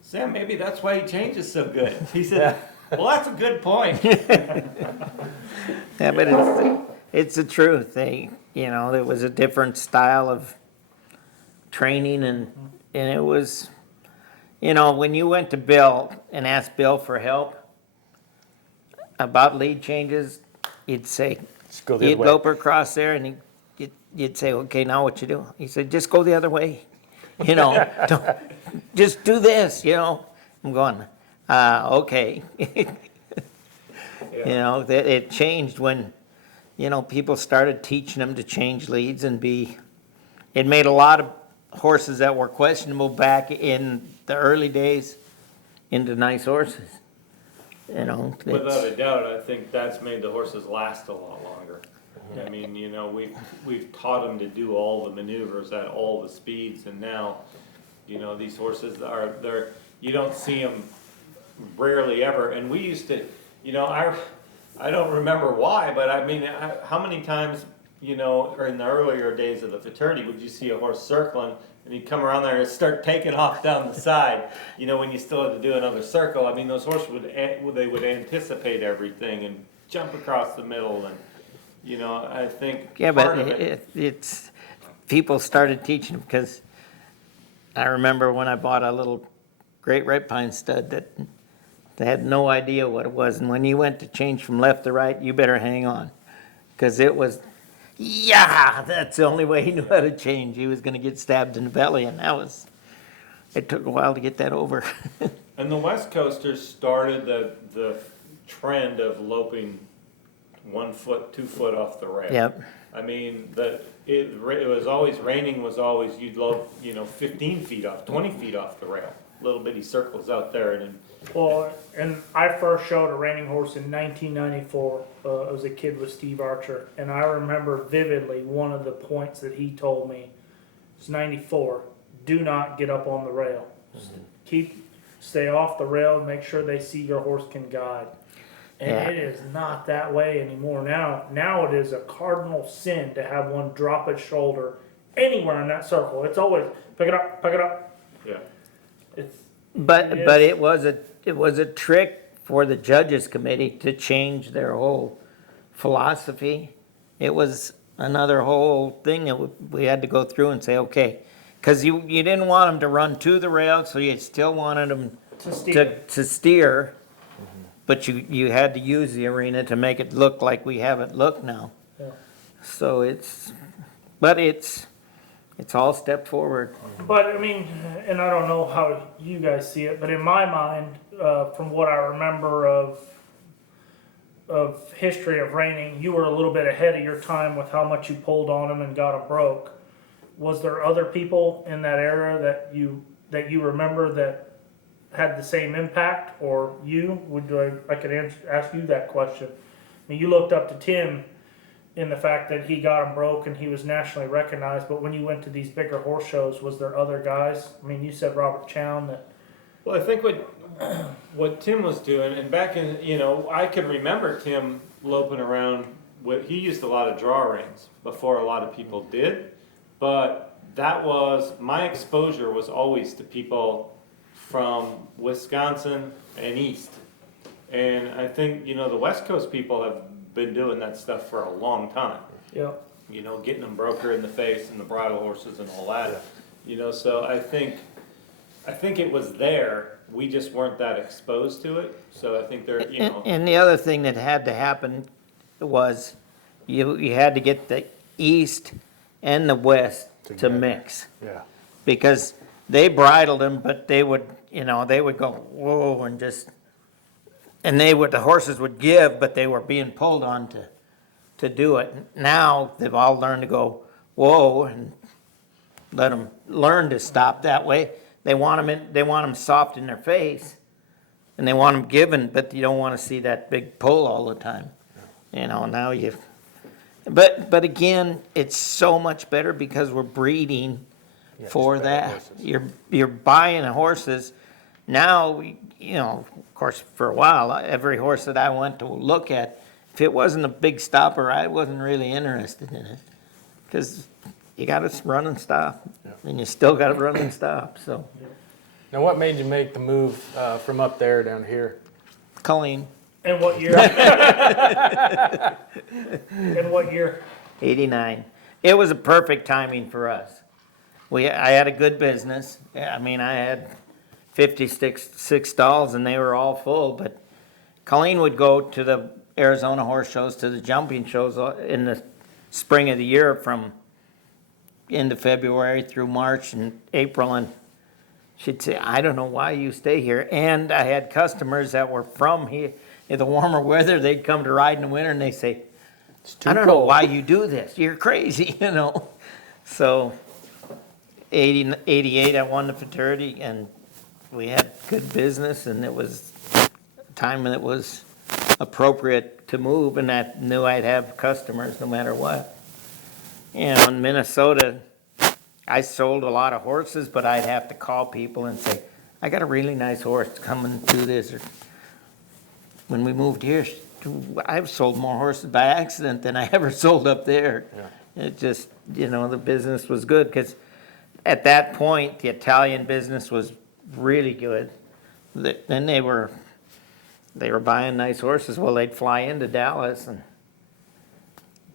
Sam, maybe that's why he changes so good. He said, well, that's a good point. Yeah, but it's the truth. There was a different style of training, and it was, when you went to Bill and asked Bill for help about lead changes, you'd say, Just go the you'd other way. go across there, and you'd say, okay, now what you do? He said, just go the other way. Don't, just do this. I'm going, okay. That it changed when, people started teaching them to change leads and it made a lot of horses that were questionable back in the early days into nice horses. Without a doubt, I think that's made the horses last a lot longer. I mean, we've taught them to do all the maneuvers at all the speeds, and now, these horses you don't see them rarely ever. And we used to, I don't remember why, but I mean, how many times, or in the earlier days of the fraternity, would you see a horse circling and he'd come around there and start taking off down the side, when you still had to do another circle? I mean, those horses would anticipate everything and jump across the middle, and, I think Yeah, part but of it, people started teaching them, because I remember when I bought a little great red pine stud that they had no idea what it was. And when you went to change from left to right, you better hang on. Because it was, yeah, that's the only way he knew how to change. He was going to get stabbed in the belly, and it took a while to get that over. And the West Coasters started the trend of loping 1 foot, 2 foot off the rail. Yep. I mean, it was always, raining was always, you'd lope, 15 feet off, 20 feet off the rail. Little bitty circles out there, and then, Well, and I first showed a reining horse in 1994. I was a kid with Steve Archer, and I remember vividly one of the points that he told me. It's 94. Do not get up on the rail. Stay off the rail. Make sure they see your horse can guide. And Yeah. it is not that way anymore. Now it is a cardinal sin to have one drop its shoulder anywhere in that circle. It's always pick it up, pick it up. yeah. It's But Yes. but it was a trick for the judges committee to change their whole philosophy. It was another whole thing that we had to go through and say, okay, because you didn't want them to run to the rail, so you still wanted them to steer. to steer, but you had to use the arena to make it look like we have it look now. Yeah. So it's all step forward. But I mean, and I don't know how you guys see it, but in my mind, from what I remember of history of reining, you were a little bit ahead of your time with how much you pulled on them and got them broke. Was there other people in that era that you remember that had the same impact, or you? I could ask you that question. I mean, you looked up to Tim in the fact that he got him broke and he was nationally recognized, but when you went to these bigger horse shows, was there other guys? I mean, you said Robert Chown that. Well, I think what Tim was doing, and back in, I can remember Tim loping around he used a lot of draw reins before a lot of people did, but my exposure was always to people from Wisconsin and east. And I think, the West Coast people have been doing that stuff for a long time. Yeah. Getting them broker in the face and the bridle horses and all that. So I think it was there. We just weren't that exposed to it. So I think And the other thing that had to happen was you had to get the east and the west to Together. mix. Yeah. Because they bridled them, but they would go, whoa, and the horses would give, but they were being pulled on to do it. Now they've all learned to go, whoa, and let them learn to stop that way. They want them soft in their face, and they want them given, but you don't want to see that big pull all the time. Now but again, it's so much better because we're breeding for just better that. horses. You're buying horses. Now, of course, for a while, every horse that I went to look at, if it wasn't a big stopper, I wasn't really interested in it. Because you got to run and stop, and you still got to run and stop, so. Now, what made you make the move from up there down here? Colleen, And what year? And what year? 89. It was a perfect timing for us. I had a good business. I mean, I had 56 stalls, and they were all full, but Colleen would go to the Arizona horse shows, to the jumping shows in the spring of the year from into February through March and April, and she'd say, I don't know why you stay here. And I had customers that were from here, in the warmer weather, they'd come to ride in the winter, and they say, I don't know why you do this. You're crazy, So 88, I won the fraternity, and we had good business, and it was a time when it was appropriate to move, and I knew I'd have customers no matter what. In Minnesota, I sold a lot of horses, but I'd have to call people and say, I got a really nice horse, come and do this. Or when we moved here, I've sold more horses by accident than I ever sold up there. Yeah. It just, the business was good, because at that point, the Italian business was really good. Then they were buying nice horses. Well, they'd fly into Dallas and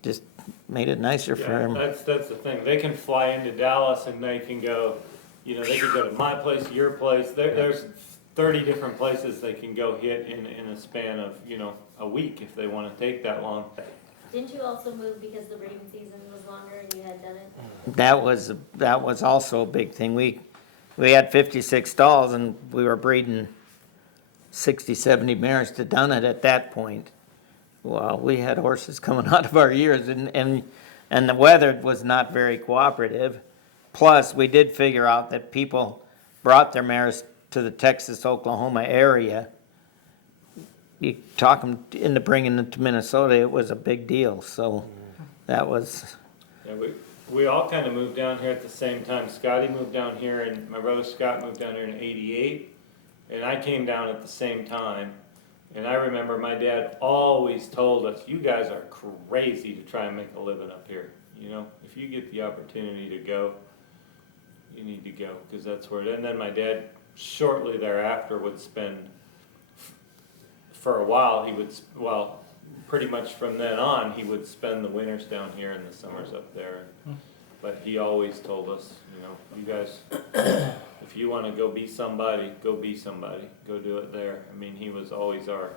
just made it nicer for them. That's the thing. They can fly into Dallas and they can go, you know, they could go to my place, your place, there's 30 different places they can go hit in a span of, you know, a week if they wanna take that long. Didn't you also move because the breeding season was longer and you had done it? That was also a big thing. We had 56 stalls and we were breeding 60, 70 mares to done it at that point. Well, we had horses coming out of our ears and the weather was not very cooperative. Plus, we did figure out that people brought their mares to the Texas, Oklahoma area. You talk them into bringing them to Minnesota, it was a big deal, so that was, Yeah, we all kind of moved down here at the same time. Scotty moved down here and my brother Scott moved down here in '88. And I came down at the same time. And I remember my dad always told us, you guys are crazy to try and make a living up here. You know, if you get the opportunity to go, you need to go, because that's where and then my dad shortly thereafter would spend, for a while, pretty much from then on, he would spend the winters down here and the summers up there. But he always told us, you know, you guys, if you wanna go be somebody, go do it there. I mean, he was always our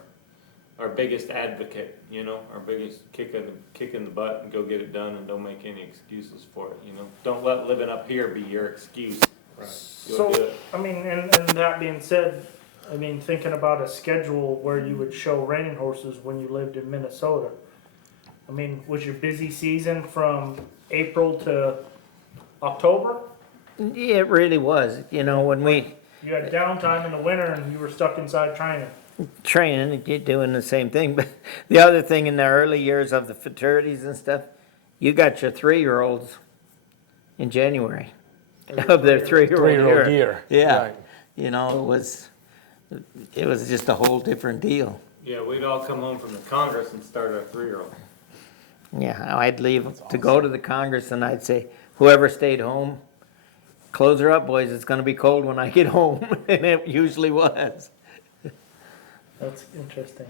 biggest advocate, you know, our biggest kick in the butt and go get it done and don't make any excuses for it, you know. Don't let living up here be your excuse. Go do So, it. I mean, and that being said, I mean, thinking about a schedule where you would show reining horses when you lived in Minnesota. I mean, was your busy season from April to October? yeah, it really was. You know, when we You had downtime in the winter and you were stuck inside training. training, you're doing the same thing. But the other thing in the early years of the fraternities and stuff, you got your 3-year-olds in January of their 3-year-old year. Yeah, Right. you know, it was just a whole different deal. Yeah, we'd all come home from the Congress and start our 3-year-old. Yeah, I'd leave to go to the Congress and I'd say, whoever stayed home, close her up, boys, it's gonna be cold when I get home, and it usually was. That's interesting.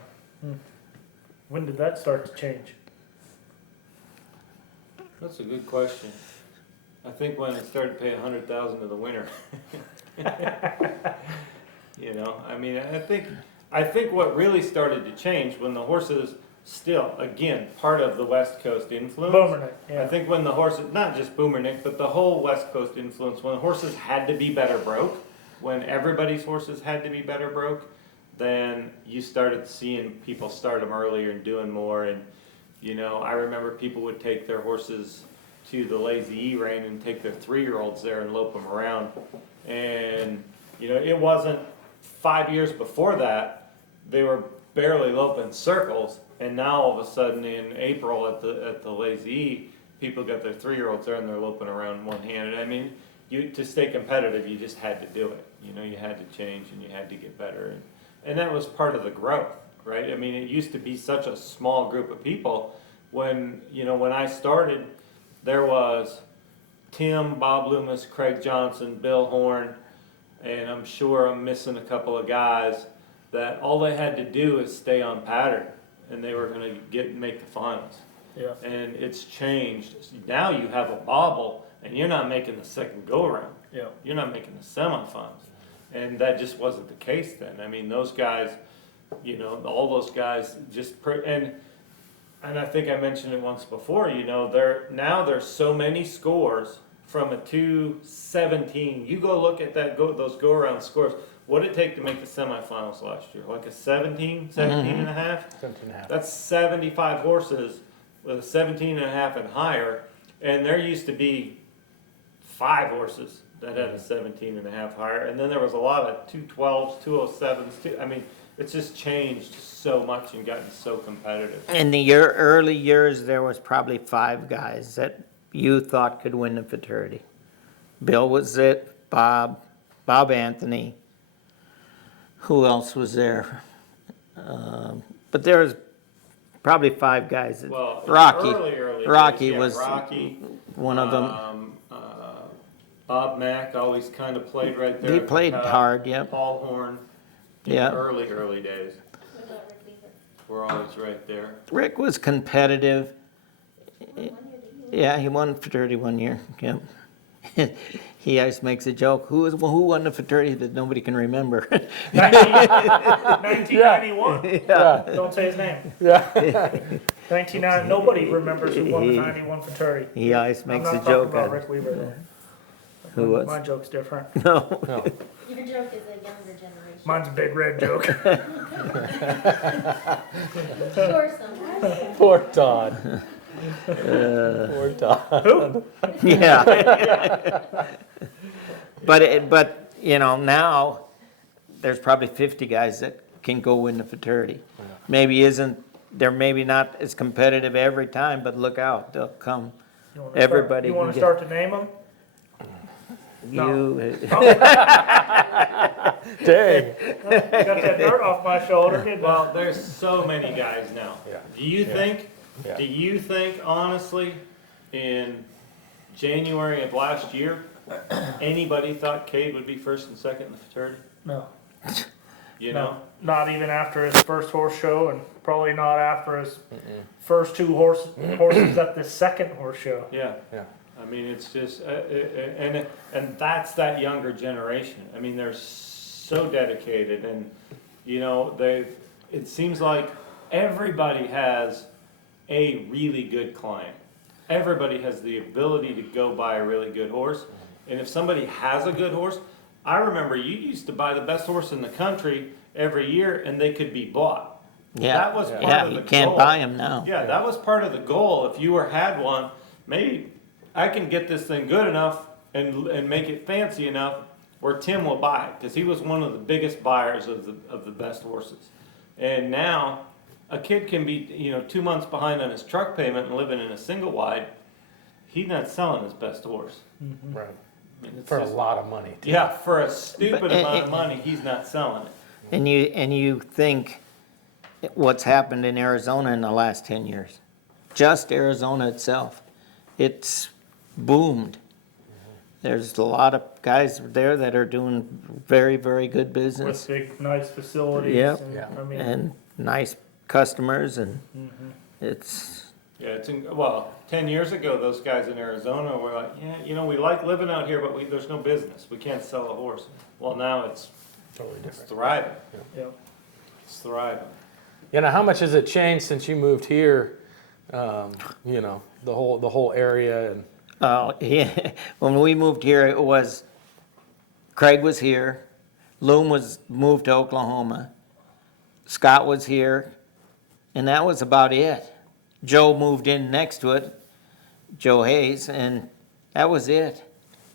When did that start to change? That's a good question. I think when it started to pay $100,000 to the winner. You know, I mean, I think what really started to change when the horses still, again, part of the West Coast influence. Boomerang, I yeah. think when the horses, not just Boomernick, but the whole West Coast influence, when the horses had to be better broke, when everybody's horses had to be better broke, then you started seeing people start them earlier and doing more. And, you know, I remember people would take their horses to the Lazy E rein and take their 3-year-olds there and lope them around. And, you know, it wasn't 5 years before that, they were barely loping circles. And now all of a sudden in April at the Lazy E, people got their 3-year-olds there and they're loping around one-handed. I mean, to stay competitive, you just had to do it. You know, you had to change and you had to get better. And that was part of the growth, right? I mean, it used to be such a small group of people. When I started, there was Tim, Bob Loomis, Craig Johnson, Bill Horn, and I'm sure I'm missing a couple of guys that all they had to do is stay on pattern and they were gonna make the finals. Yeah. And it's changed. Now you have a bobble and you're not making the second go around. Yeah. You're not making the semifinals. And that just wasn't the case then. I mean, those guys, you know, all those guys just, and I think I mentioned it once before, you know, there's so many scores from a 2-17. You go look at those go around scores. What did it take to make the semifinals last year? Like a 17 and a half? 17.5. That's 75 horses with a 17 and a half and higher. And there used to be 5 horses that had a 17 and a half higher. And then there was a lot of 212s, 207s. I mean, it's just changed so much and gotten so competitive. In the early years, there was probably 5 guys that you thought could win the fraternity. Bill was it, Bob Anthony. Who else was there? But there was probably 5 guys. Well, Rocky. early Rocky days, yeah, was Rocky, one of them. Bob Mack always kind of played right there. He at the played top. hard, yep. Paul Horn. In Yeah. the early days. What about Rick Weaver? We're always right there. Rick was competitive. One year that you Yeah, he won fraternity one year. Yep. he always makes a joke. Who won the fraternity that nobody can remember? 1991. Yeah. Don't say his name. Yeah. 1990. Nobody remembers who won the 91 fraternity. He always I'm makes not a talking joke. about Rick Weaver though. Who was? My joke's different. No. No. Your joke is a younger generation. Mine's a big red joke. Sure, someone. Poor Todd. Poor Todd. Who? Yeah. But you know, now there's probably 50 guys that can go in the fraternity. They're maybe not as competitive every time, but look out, they'll come. You wanna Everybody You can want to get- start to name them? No. Dang. Got that dirt off my shoulder, didn't I? Well, there's so many guys now. Yeah. Do you think, Yeah. do you think honestly, in January of last year, anybody thought Cade would be first and second in the fraternity? No. You No. know? Not even after his first horse show, and probably not after his first two horses at the second horse show. Yeah. Yeah. I mean, it's just, and that's that younger generation. I mean, they're so dedicated, and you know, it seems like everybody has a really good client. Everybody has the ability to go buy a really good horse, and if somebody has a good horse, I remember you used to buy the best horse in the country every year, and they could be bought. Yeah. That was part Yeah, of you the can't goal. buy them now. Yeah, that was part of the goal. If you had one, maybe I can get this thing good enough and make it fancy enough where Tim will buy it, because he was one of the biggest buyers of the best horses. And now a kid can be 2 months behind on his truck payment and living in a single wide. He's not selling his best horse. Right. I mean, it's For a just- lot of money. too. Yeah, for a stupid But- amount of money, he's not selling it. And you think what's happened in Arizona in the last 10 years. Just Arizona itself. It's boomed. There's a lot of guys there that are doing very, very good With business big, nice facilities. Yep. And, Yeah. I mean, and nice customers, and it's, Yeah, well, 10 years ago, those guys in Arizona were like, yeah, we like living out here, but there's no business. We can't sell a horse. Well, now it's Totally It's different. thriving. yeah. It's thriving. You know, how much has it changed since you moved here? You know, the whole area and yeah, when we moved here, it was, Craig was here, Loom was moved to Oklahoma, Scott was here, and that was about it. Joe moved in next to it, Joe Hayes, and that was it.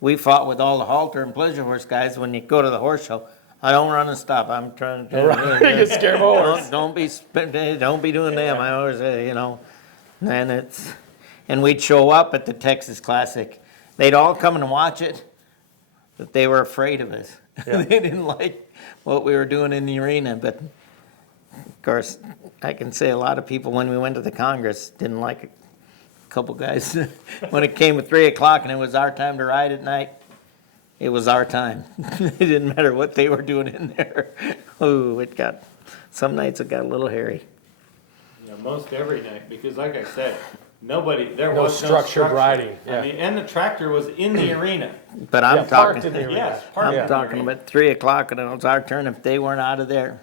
We fought with all the halter and pleasure horse guys when you go to the horse show. I don't run and stop. I'm trying to. you get scared of a horse. Don't be doing them. I always say, and we'd show up at the Texas Classic. They'd all come and watch it, but they were afraid of us. Yeah. They didn't like what we were doing in the arena. But of course, I can say a lot of people when we went to the Congress didn't like it. A couple guys when it came at 3 o'clock and it was our time to ride at night. It was our time. It didn't matter what they were doing in there. Oh, some nights it got a little hairy. Most every night, because like I said, there No was structured no structure. riding, yeah. I mean, and the tractor was in the arena. But I'm Yeah, parked in talking, the arena. Yes, parked in I'm the talking arena. about 3 o'clock and it was our turn. If they weren't out of there,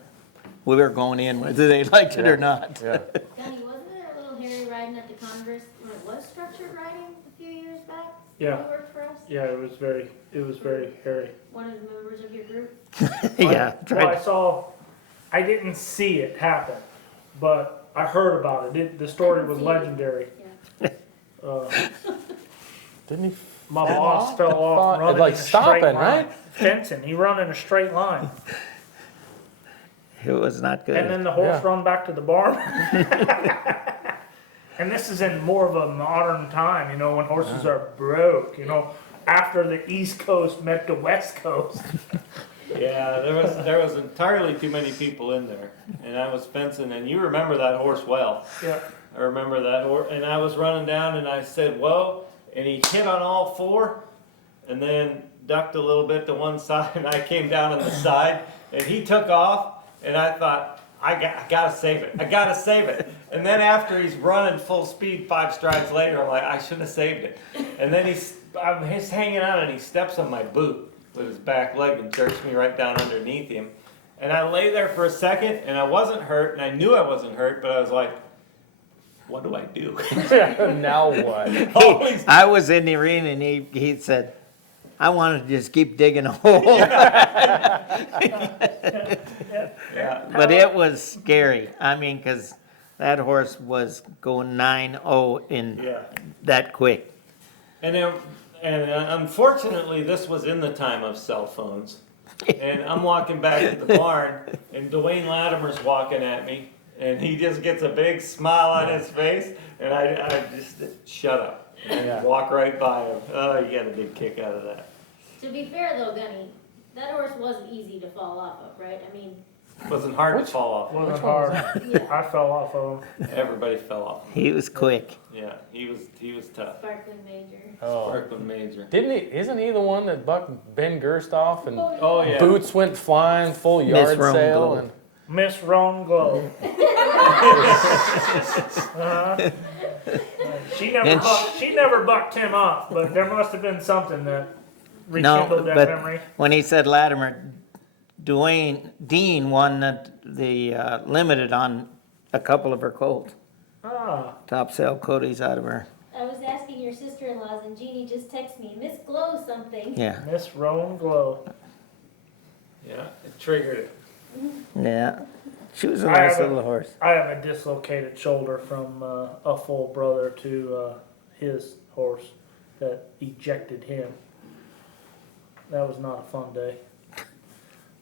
we were going in whether they liked it or not. Yeah. Gunny, wasn't there a little hairy riding at the Congress when it was structured riding a few years back? Yeah. You worked for us? Yeah, it was very hairy. One of the members of your group? Yeah, I didn't see it happen, but I heard about it. The story was legendary. Yeah. Didn't he? My Fell boss off? fell off running Like in a stopping, straight line. right? Fencing. He run in a straight line. It was not good. And then the horse Yeah. run back to the barn. And this is in more of a modern time, when horses are broke, after the East Coast met the West Coast. Yeah, there was entirely too many people in there, and I was fencing, and you remember that horse well. Yeah. I remember that horse, and I was running down, and I said, "Whoa!" And he hit on all four, and then ducked a little bit to one side, and I came down on the side, and he took off, and I thought, I gotta save it. I gotta save it. And then after he's running full speed 5 strides later, I'm like, I should have saved it. And then he's hanging out and he steps on my boot with his back leg and jerks me right down underneath him. And I lay there for a second and I wasn't hurt and I knew I wasn't hurt, but I was like, what do I do? Now what? Always, I was in the arena and he said, I want to just keep digging a hole. yeah. But it was scary. I mean, because that horse was going 9-0 in Yeah. that quick. And unfortunately, this was in the time of cell phones. And I'm walking back to the barn, and Dwayne Latimer's walking at me, and he just gets a big smile on his face, and I just shut up. Yeah. Walk right by him. Oh, you got a big kick out of that. To be fair though, Gunny, that horse wasn't easy to fall off of, right? I mean, It wasn't hard to fall off. Wasn't Which one was hard. yeah, I fell off of him. Everybody fell off. He was quick. Yeah, he was tough. sparkling major. Oh. Sparkling Major. Didn't he? Isn't he the one that bucked Ben Gerst off and Oh yeah. boots went flying, full yard Rome sale, Glow. and Miss Roan Glow. She And never bucked him off, but there must have been something that No, rekindled that but memory. when he said Latimer, Dean won the limited on a couple of her colts. Ah, Top sale Cody's out of her. I was asking your sister-in-laws and Jeannie just texted me, Miss Glow something. Yeah, Miss Roan Glow. Yeah, it triggered it. yeah. She was a I nice haven't- little horse. I have a dislocated shoulder from a full brother to his horse that ejected him. That was not a fun day.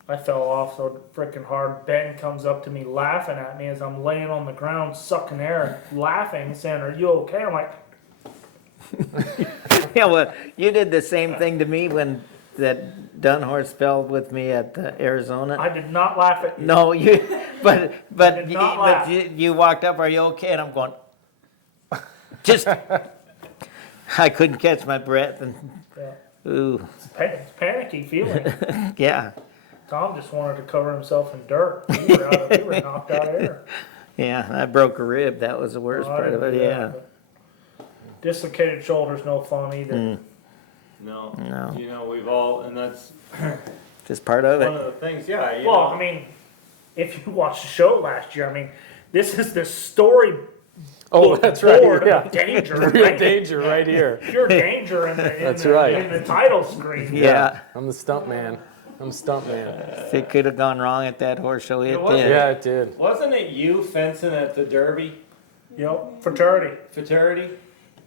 I fell off so freaking hard. Ben comes up to me laughing at me as I'm laying on the ground sucking air and laughing, saying, "Are you okay?" I'm like, Yeah, well, you did the same thing to me when that dun horse fell with me at Arizona. I did not laugh at you. No, you, but did not laugh. you walked up. Are you okay? And I'm going. Just, I couldn't catch my breath, and Yeah. ooh, It's panicky feeling. yeah, Tom just wanted to cover himself in dirt. We were knocked out of air. yeah. I broke a rib. That was the worst Oh, I part of didn't it. do that, Yeah. but dislocated shoulders, no fun either. Mm, No. No. You know, we've all, and that's just part of one it. of the things. Yeah. You Well, know, I mean, if you watched the show last year, I mean, this is the story oh, that's right. board Yeah. of danger. Real right? danger right here. Pure danger in the, That's right. in the title screen. Yeah. I'm the stunt man. I'm stunt man. If it could have gone wrong at that horse show, it was. did. Yeah, it did. wasn't it you fencing at the Derby Yep, fraternity. fraternity?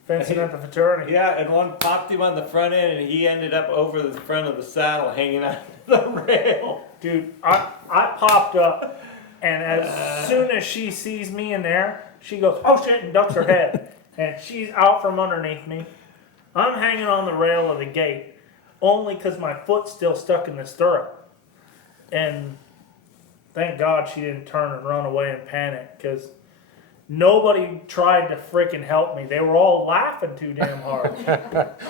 Fencing at the fraternity. Yeah, and one popped him on the front end, and he ended up over the front of the saddle, hanging out the rail. Dude, I popped up, and as soon as she sees me in there, she goes, "Oh shit," and ducks her head. And she's out from underneath me. I'm hanging on the rail of the gate, only because my foot's still stuck in the stirrup. And thank God she didn't turn and run away and panic, because nobody tried to freaking help me. They were all laughing too damn hard.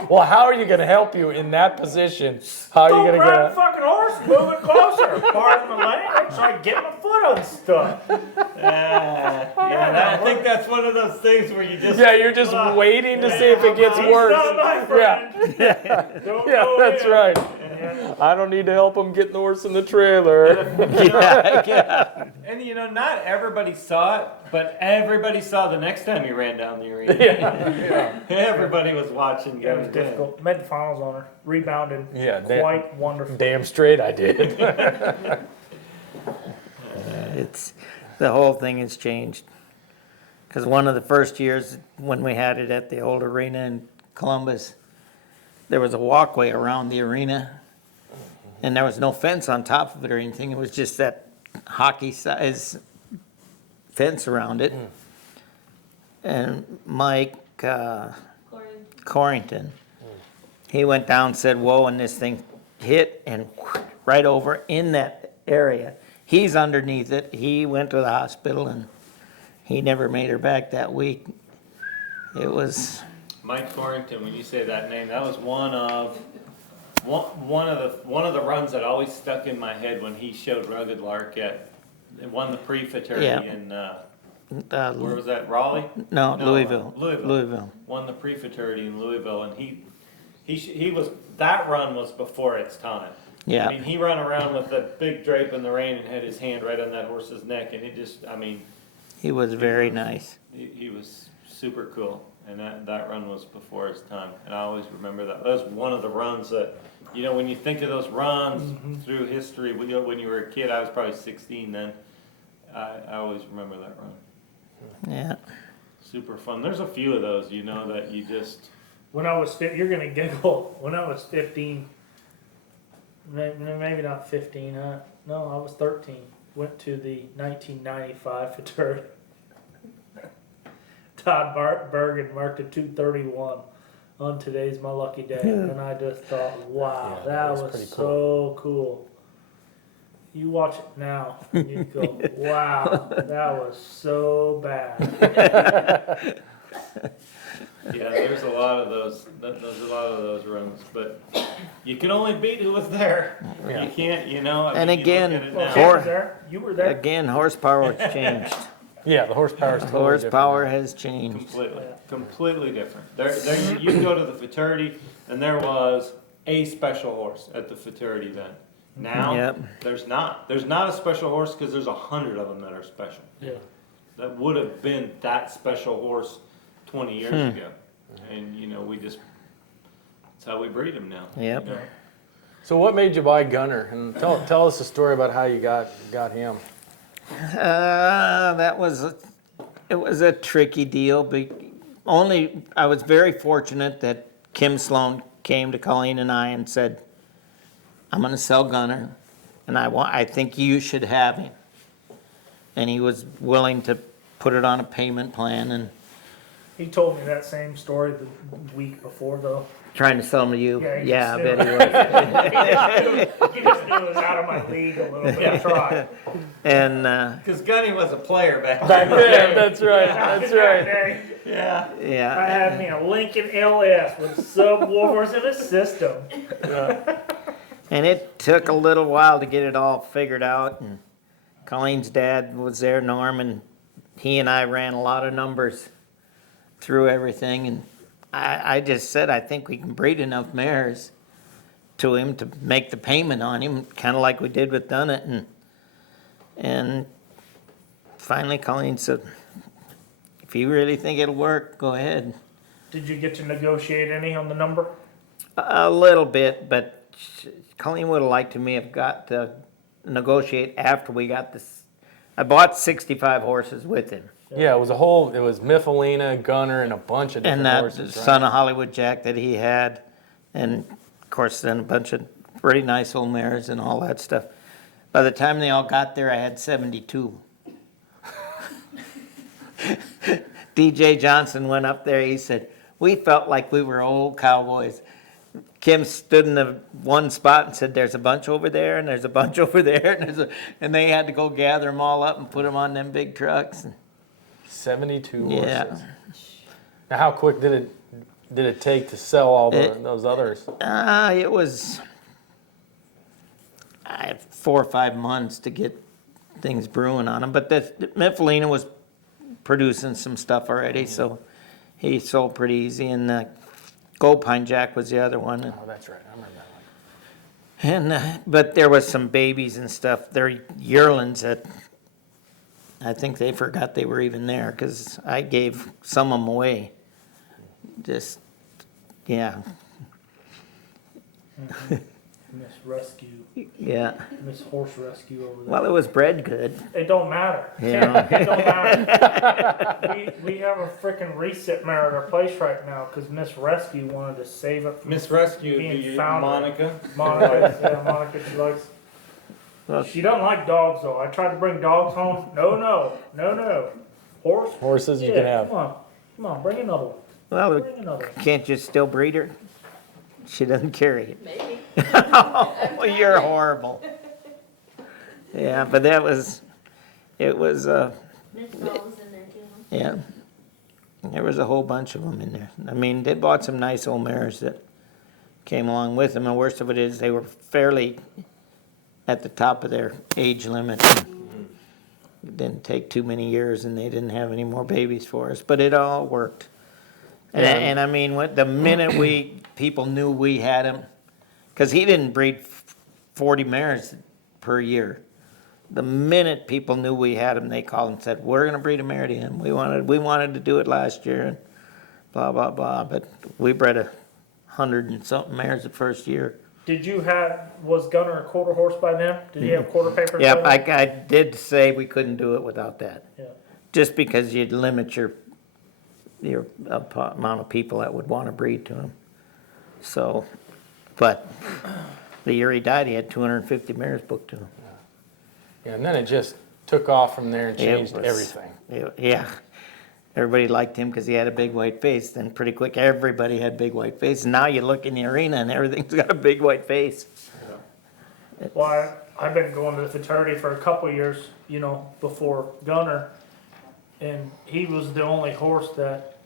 Well, how are you going to help you in that position? How are you Don't going to grab the get? fucking horse, move it closer. Pardon my language, so I can get my foot unstuck. Yeah, I think that's one of those things where you just Yeah, you're just waiting to see if it gets He's worse. not my friend. Don't Yeah, go that's in. right. And I don't need to help him get the horse in the trailer. And you know, not everybody saw it, but everybody saw the next time he ran down the arena. Everybody was watching. It was Gunny win. difficult. Made the finals on her. Rebounded Yeah, quite wonderful. damn straight I did. It's the whole thing has changed. Because one of the first years when we had it at the old arena in Columbus, there was a walkway around the arena, and there was no fence on top of it or anything. It was just that hockey size fence around it. And Mike Corey. Corrington, he went down and said, "Whoa," and this thing hit and right over in that area. He's underneath it. He went to the hospital and he never made her back that week. It was, Mike Corrington, when you say that name, that was one of the runs that always stuck in my head when he showed Rugged Lark at won the pre-fraternity Yeah. in Where was that, Raleigh? No, No, Louisville. Louisville. Won the pre-fraternity in Louisville, and he was, that run was before its time. Yeah. I mean, he ran around with the big drape in the rein and had his hand right on that horse's neck, and He was very nice. he was super cool, and that run was before its time, and I always remember that. That was one of the runs that, when you think of those runs through history, when you were a kid, I was probably 16 then, I always remember that run. Yeah. Super fun. There's a few of those, that you just... When I was you're gonna giggle. When I was 15, maybe not 15. No, I was 13. Went to the 1995 fraternity. Todd Bergen marked a 231 on Today's My Lucky Day, and I just thought, wow, Yeah, that was was pretty so cool. You watch it now, and you go, wow, that was so bad. Yeah, there's a lot of those. There's a lot of those runs, but you can only beat who was there. Yeah. You can't, And again, you look at it Well, now. Ken was there. You were there. Again, horsepower has changed. Yeah, the horsepower's totally Horsepower different. has changed. Completely different. There, you can go to the fraternity, and there was a special horse at the fraternity then. Now, Yep. there's not. There's not a special horse because there's 100 of them that are special. Yeah. That would have been that special horse 20 years ago, and that's how we breed them now. Yep. So what made you buy Gunner? And tell us a story about how you got him. It was a tricky deal. I was very fortunate that Kim Sloan came to Colleen and I and said, "I'm going to sell Gunner, and I think you should have him." And he was willing to put it on a payment plan and He told me that same story the week before, though. trying to sell him to you. Yeah, he Yeah, I just bet he was. He just knew it was out of my league a little bit. I tried. And Because Gunny was a player back Back then. then, that's right, that's right. Yeah. I yeah, had me a Lincoln LS with subwoofers in a system. and it took a little while to get it all figured out. And Colleen's dad was there, Norm, and he and I ran a lot of numbers through everything. And I just said, I think we can breed enough mares to him to make the payment on him, kind of like we did with Dunnett. And finally Colleen said, if you really think it'll work, go ahead. Did you get to negotiate any on the number? A little bit, but Colleen would have liked me have got to negotiate after we got this. I bought 65 horses with him. Yeah, it was Miffalina, Gunner, and a bunch of different And that horses, right? son of Hollywood Jack that he had, and of course then a bunch of pretty nice old mares and all that stuff. By the time they all got there, I had 72. DJ Johnson went up there, he said, we felt like we were old cowboys. Kim stood in the one spot and said, there's a bunch over there, and there's a bunch over there, and they had to go gather them all up and put them on them big trucks. 72 Yeah. horses. Now, how quick did it take to sell all those others? It was 4 or 5 months to get things brewing on them. But the Miffalina was producing some stuff already, so he sold pretty easy. And Gold Pine Jack was the other one. Oh, that's right. I remember that one. And but there was some babies and stuff. They're yearlings that I think they forgot they were even there because I gave some of them away. Just, yeah. Miss Rescue, Yeah. Miss Horse Rescue over there. Well, it was bred good. It don't matter. Yeah. It don't matter. we have a freaking reset mare at our place right now because Miss Rescue wanted to save it from Miss Rescue, Being found. Monica. Monica. Yeah, Monica. Well, She doesn't like dogs though. I tried to bring dogs home. No. Horses you Yeah, can have. Come on, bring another one. well, Bring another one. can't you still breed her? She doesn't carry it. Maybe. Oh, you're horrible. Yeah, but it was, Miss Ball's in there too. yeah. There was a whole bunch of them in there. I mean, they bought some nice old mares that came along with them. And worst of it is they were fairly at the top of their age limit. It didn't take too many years, and they didn't have any more babies for us, but it all worked. And, Yeah. and I mean, the minute people knew we had him, because he didn't breed 40 mares per year. The minute people knew we had him, they called and said, "We're going to breed a mare to him. We wanted to do it last year," and blah blah blah. But we bred 100 and something mares the first year. Was Gunner a quarter horse by then? Did he have quarter papers? Yep, by then? I did say we couldn't do it without that, Yeah. just because you'd limit your amount of people that would want to breed to him. So, but the year he died, he had 250 mares booked to him. Yeah, and then it just took off from there and changed was- everything. Yeah. Everybody liked him because he had a big white face. Then pretty quick, everybody had big white faces. Now you look in the arena and everything's got a big white face. Well, I've been going to the fraternity for a couple of years, before Gunner, and he was the only horse that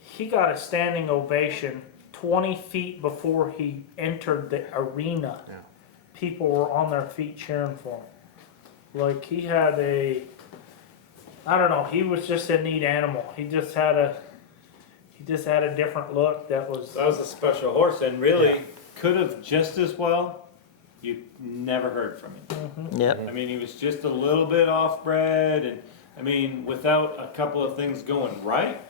he got a standing ovation 20 feet before he entered the arena. Yeah. People were on their feet cheering for him. Like he had I don't know, he was just a neat animal. He just had a different look that was. That was a special horse, and really Yeah. could have just as well. You never heard from him. Yep. I mean, he was just a little bit off-bred, and I mean, without a couple of things going right,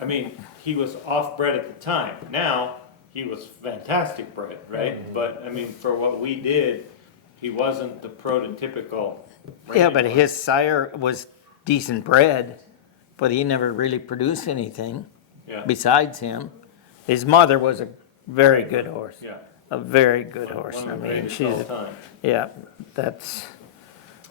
I mean, he was off-bred at the time. Now, he was fantastic bred, right? But I mean, for what we did, he wasn't the prototypical. Yeah, but range his sire was decent bred, but he never really produced anything Yeah, besides him. His mother was a very good horse. yeah. A very good horse. One I of the mean, greatest of all she's, time. yeah, that's,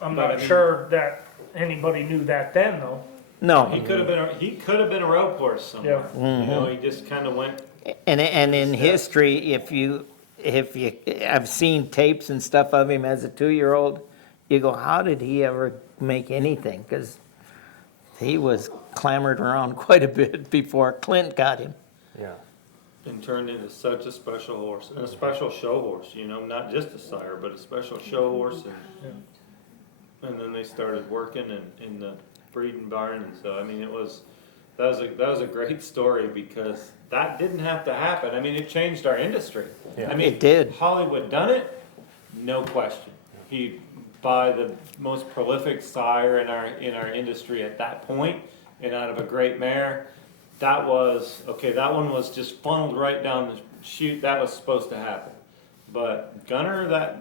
I'm But I not mean- sure that anybody knew that then, though. no. He could have been a rope horse somewhere. You know, he just kind of went. And in history, I've seen tapes and stuff of him as a 2-year-old, you go, how did he ever make anything? Because he was clambered around quite a bit before Clint got him. Yeah. And turned into such a special horse, and a special show horse, not just a sire, but a special show horse. And then they started working in the breeding barn, and so, I mean, that was a great story, because that didn't have to happen. I mean, it changed our industry. Yeah. I mean, It did. Hollywood done it, no question. He, by the most prolific sire in our industry at that point, and out of a great mare, that one was just funneled right down the chute. That was supposed to happen. But Gunner,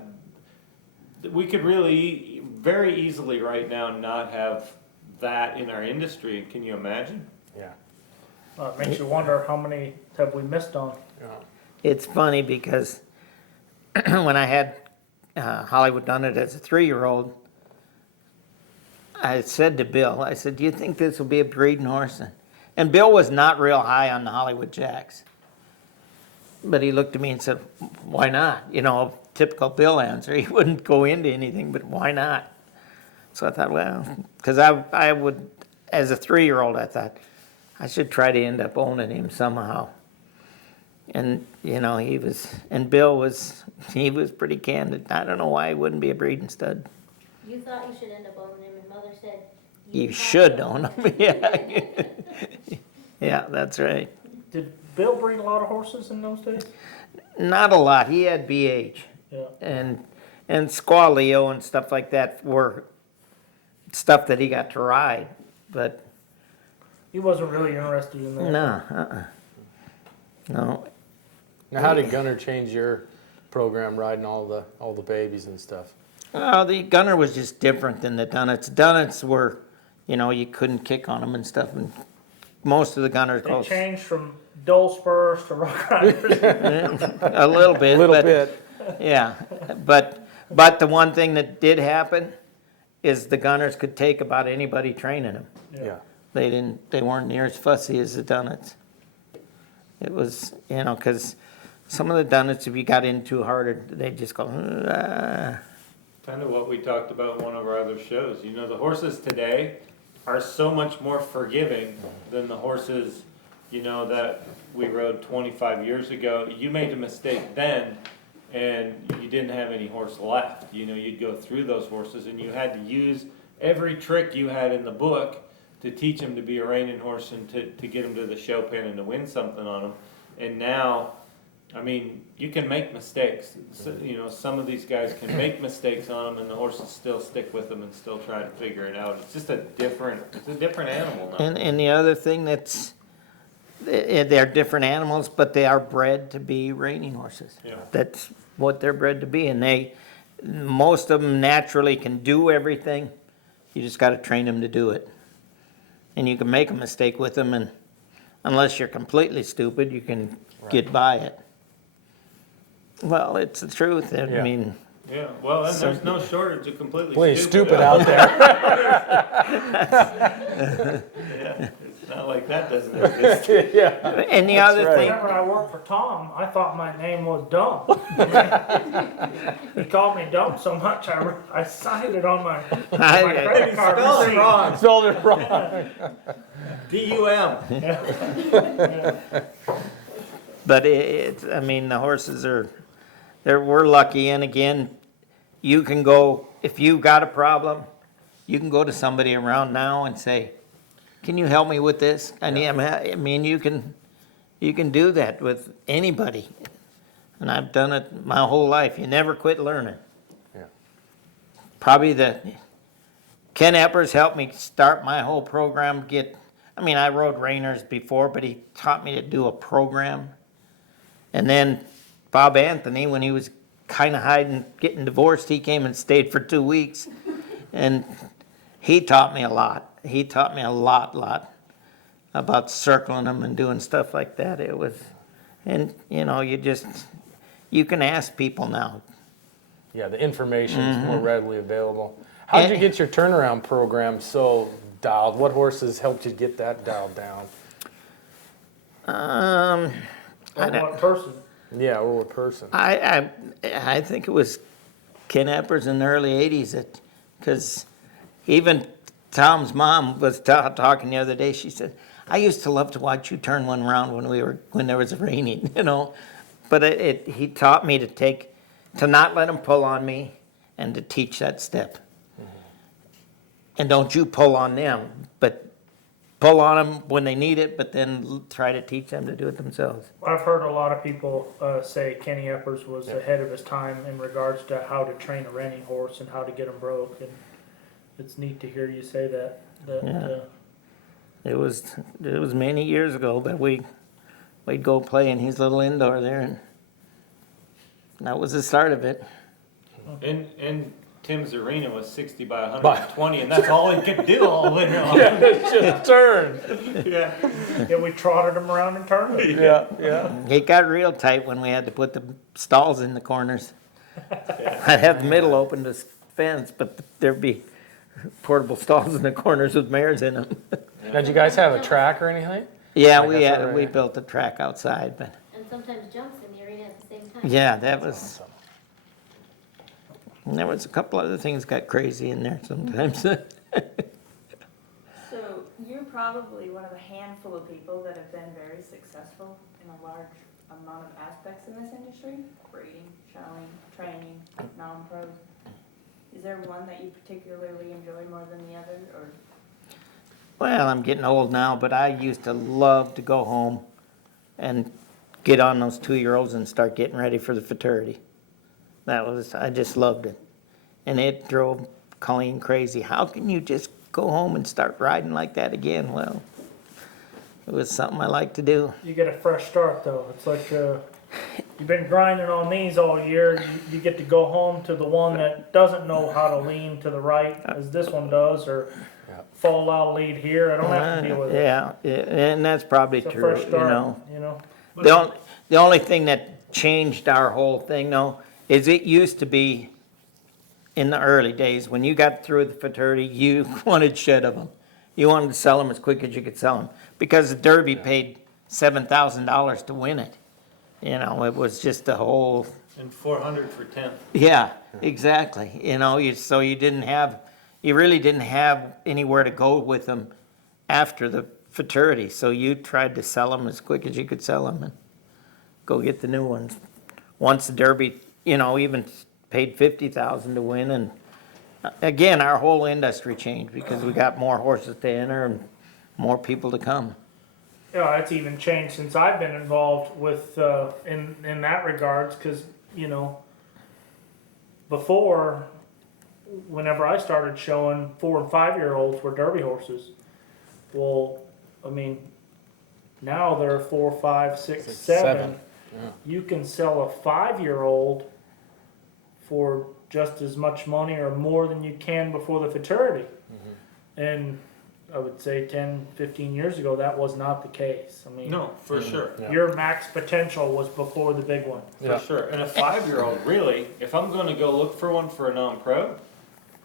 we could really very easily right now not have that in our industry. Can you imagine? Yeah. It makes you wonder how many have we missed on. Yeah. It's funny because when I had Hollywood done it as a 3-year-old, I said to Bill, I said, "Do you think this will be a breeding horse?" And Bill was not real high on the Hollywood Jacks. But he looked at me and said, "Why not?" Typical Bill answer. He wouldn't go into anything, but why not? So I thought, well, because I would, as a 3-year-old, I thought, I should try to end up owning him somehow. And, Bill was pretty candid. I don't know why he wouldn't be a breeding stud. You thought you should end up owning him, and mother said. You have should to own him, yeah. Yeah, that's right. Did Bill breed a lot of horses in those days? Not a lot. He had BH. Yeah. And Squaw Leo and stuff like that were stuff that he got to ride. But He wasn't really interested in that. no, no. Now, how did Gunner change your program, riding all the babies and stuff? Well, the Gunner was just different than the Dunnets. Dunnets were, you couldn't kick on them and stuff. And most of the Gunners, It changed from dull spurs to rock riders. a little bit. A little but, bit. Yeah, but the one thing that did happen is the Gunners could take about anybody training them. Yeah. They weren't near as fussy as the Dunnets. It was, because some of the Dunnets, if you got in too hard, they'd just go, ah. Kind of what we talked about in one of our other shows. The horses today are so much more forgiving than the horses, that we rode 25 years ago. You made a mistake then, and you didn't have any horse left. You'd go through those horses, and you had to use every trick you had in the book to teach him to be a reining horse and to get him to the show pen and to win something on him. And now, I mean, you can make mistakes. So, you know, some of these guys can make mistakes on them, and the horses still stick with them and still try to figure it out. It's just it's a different animal now. And the other thing they're different animals, but they are bred to be reining horses. Yeah. That's what they're bred to be, and most of them naturally can do everything. You just got to train them to do it. And you can make a mistake with them, and unless you're completely stupid, you can get by it. Well, it's the truth. I Yeah. mean, Yeah, well, and there's no shortage of completely Boy, stupid. stupid out there. Yeah, it's not like that doesn't exist. Yeah. and the That's other right. thing, Whenever I worked for Tom, I thought my name was Dumb. He called me Dumb so much, I signed it on my credit card Spelled it receipt. wrong. Spelled it wrong. D-U-M. but I mean, the horses we're lucky, and again, you can go, if you got a problem, you can go to somebody around now and say, can you help me with this? I mean, you can do that with anybody. And I've done it my whole life. You never quit learning. Yeah. Probably Ken Eppers helped me start my whole program. I rode reiners before, but he taught me to do a program. And then Bob Anthony, when he was kind of hiding, getting divorced, he came and stayed for 2 weeks. And he taught me a lot. He taught me a lot about circling them and doing stuff like that. And you know, you can ask people now. Yeah, the information is more readily available. How did you get your turnaround program so dialed? What horses helped you get that dialed down? Or what person? Yeah, or what person? I think it was Ken Eppers in the early 80s, because even Tom's mom was talking the other day. She said, I used to love to watch you turn one around when there was raining, you know. But he taught me to not let him pull on me and to teach that step. And don't you pull on them, but pull on them when they need it, but then try to teach them to do it themselves. I've heard a lot of people say Kenny Eppers was ahead of his time in regards to how to train a reining horse and how to get them broke, and it's neat to hear you say that. Yeah. It was many years ago, but we'd go play in his little indoor there, and that was the start of it. And Tim's arena was 60 by 120, and that's all he could do all winter long. It's just turned. Yeah. Yeah, we trotted them around and turned them. Yeah. It got real tight when we had to put the stalls in the corners. I'd have the middle open to fence, but there'd be portable stalls in the corners with mares in them. Now, did you guys have a track or anything? Yeah, Like that's all right. we built a track outside, but And sometimes jumps in the arena at the same time. yeah, that was. And there was a couple other things got crazy in there sometimes. So you're probably one of a handful of people that have been very successful in a large amount of aspects in this industry: breeding, showing, training, non-pros. Is there one that you particularly enjoy more than the other, or? Well, I'm getting old now, but I used to love to go home and get on those 2-year-olds and start getting ready for the futurity. I just loved it. And it drove Colleen crazy. How can you just go home and start riding like that again? Well, it was something I liked to do. You get a fresh start though. It's like you've been grinding on these all year. You get to go home to the one that doesn't know how to lean to the right as this one does, or fall out lead here. I don't have to deal with it. Yeah, and that's probably It's a true, fresh start, you know. The only thing that changed our whole thing, though, is it used to be in the early days when you got through the fraternity, you wanted shed of them. You wanted to sell them as quick as you could sell them because the Derby paid $7,000 to win it. You know, it was just a whole. And 400 for 10th. Yeah, exactly. You know, so you really didn't have anywhere to go with them after the fraternity. So you tried to sell them as quick as you could sell them and go get the new ones. Once the Derby, you know, even paid $50,000 to win, and again, our whole industry changed because we got more horses to enter and more people to come. Yeah, it's even changed since I've been involved with in that regards, because before, whenever I started showing 4 and 5 year olds were Derby horses. Well, I mean, now they're 4, 5, 6, 7. Yeah. You can sell a 5-year-old for just as much money or more than you can before the futurity. And I would say 10, 15 years ago, that was not the case. I mean, No, for sure. Yeah. your max potential was before the big one. For sure. And a 5-year-old, really, if I'm going to go look for one for a non-pro,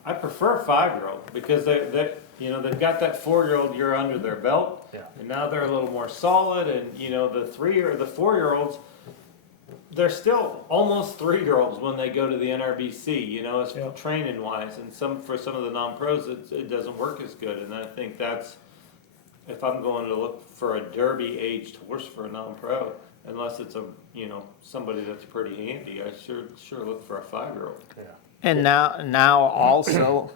I prefer a 5-year-old because they've got that 4-year-old year under their belt, Yeah. and now they're a little more solid. And the 3 or the 4-year-olds, they're still almost 3-year-olds when they go to the NRBC. As Yeah. training wise, and for some of the non-pros, it doesn't work as good. And I think that's if I'm going to look for a Derby aged horse for a non-pro, unless it's somebody that's pretty handy, I sure look for a 5-year-old. Yeah. And now also,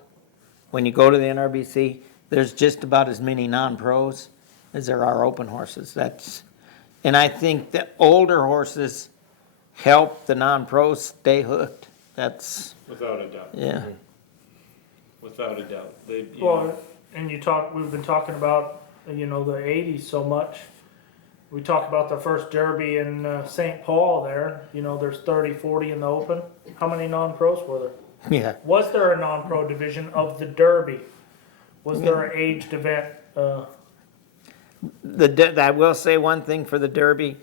when you go to the NRBC, there's just about as many non-pros as there are open horses. And I think the older horses help the non-pros stay hooked. That's, Without a doubt. yeah. Without a doubt. Well, and we've been talking about, the 80s so much. We talked about the first Derby in St. Paul there. There's 30, 40 in the open. How many non-pros were there? Yeah. Was there a non-pro division of the Derby? Was there an aged event? I will say one thing for the Derby.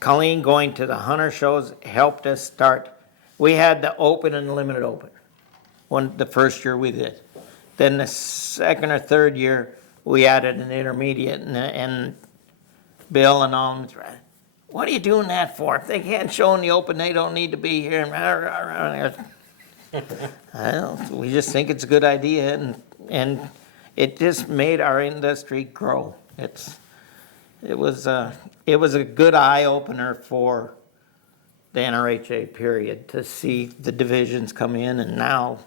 Colleen going to the hunter shows helped us start. We had the open and limited open. The first year we did. Then the second or third year we added an intermediate, and Bill and all, what are you doing that for? If they can't show in the open, they don't need to be here. We just think it's a good idea, and it just made our industry grow. It was a good eye opener for the NRHA period to see the divisions come in, and now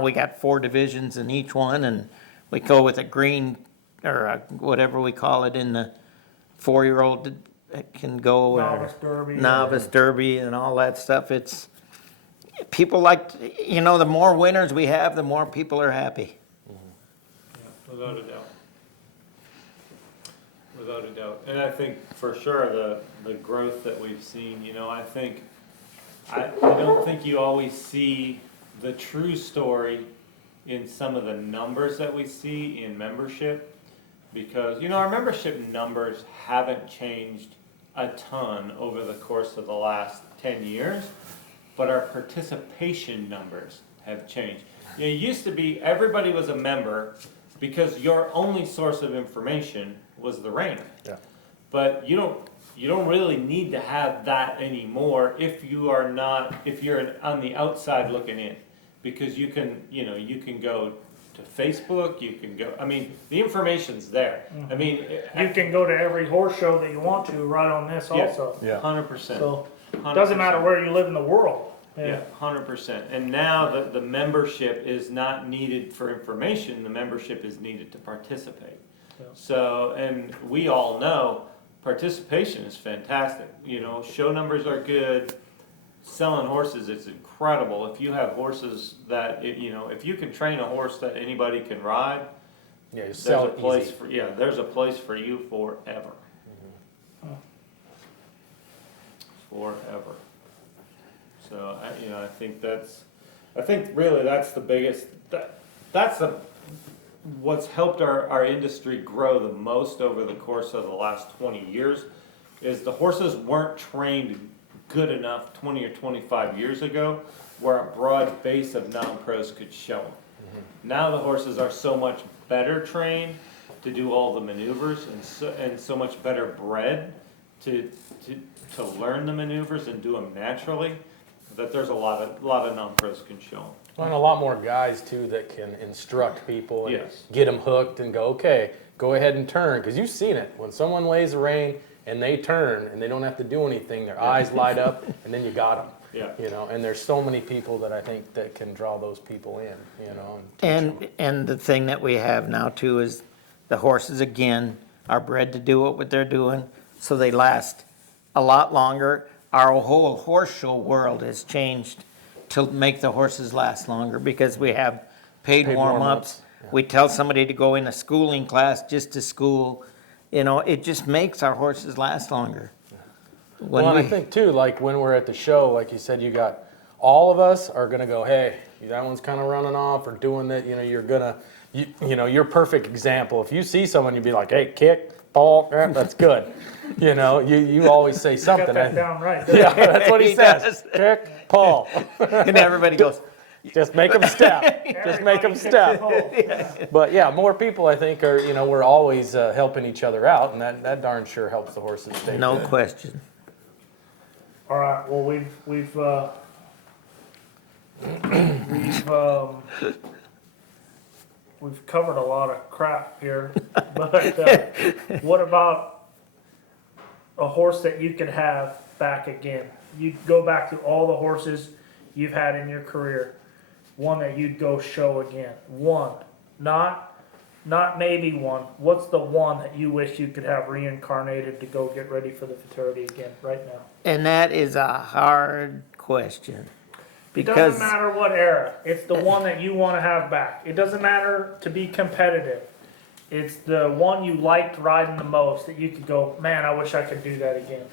we got 4 divisions in each one, and we go with a green or whatever we call it in the 4-year-old can go novice derby and all that stuff. It's people the more winners we have, the more people are happy. Yeah, without a doubt. Without a doubt. And I think for sure the growth that we've seen, I don't think you always see the true story in some of the numbers that we see in membership, because our membership numbers haven't changed a ton over the course of the last 10 years, but our participation numbers have changed. It used to be everybody was a member because your only source of information was the reining. Yeah. But you don't really need to have that anymore if you're on the outside looking in, because you can go to Facebook, you can go, the information's there. You can go to every horse show that you want to right on this also. Yeah. 100%. So it doesn't matter where you live in the world. Yeah, 100%. And now the membership is not needed for information, the membership is needed to participate. Yeah. So, and we all know participation is fantastic. Show numbers are good. Selling horses, it's incredible. If you have horses that, if you can train a horse that anybody can ride, Yeah, you there's sell a it place easy. there's a place for you forever. Forever. So I think really that's the biggest, what's helped our industry grow the most over the course of the last 20 years is the horses weren't trained good enough 20 or 25 years ago where a broad base of non-pros could show them. Now the horses are so much better trained to do all the maneuvers and so much better bred to learn the maneuvers and do them naturally that there's a lot of non-pros can show them. Well, and a lot more guys too that can instruct people and Yes. get them hooked and go, okay, go ahead and turn, because you've seen it when someone lays a rein and they turn and they don't have to do anything. Their eyes light up, and then you got them. Yeah. You know, and there's so many people that I think that can draw those people in, you know, and teach 'em. And the thing that we have now too is the horses again are bred to do what they're doing, so they last a lot longer. Our whole horse show world has changed to make the horses last longer because we have paid warm-ups. warm-ups, We tell somebody to go in a schooling class just to school. You know, it just makes our horses last longer. When Well, and we- I think too, like when we're at the show, like you said, you got, all of us are gonna go, hey, that one's kind of running off or doing that, you know, you're gonna, you know, you're a perfect example. If you see someone, you'd be like, hey, kick, ball, that's good. You know, you always say Got something. that down right. Yeah, that's what he He says. does. Kick, Paul. And everybody goes, Just make them step. Just make them step. But yeah, more people I think are, you know, we're always helping each other out, and that darn sure helps the horses stay no good. question. All right. Well, we've covered a lot of crap here, but what about a horse that you could have back again? You go back to all the horses you've had in your career, one that you'd go show again. One, not maybe one. What's the one that you wish you could have reincarnated to go get ready for the futurity again right now? And that is a hard question. It Because doesn't matter what era. It's the one that you want to have back. It doesn't matter to be competitive. It's the one you liked riding the most that you could go, man, I wish I could do that again.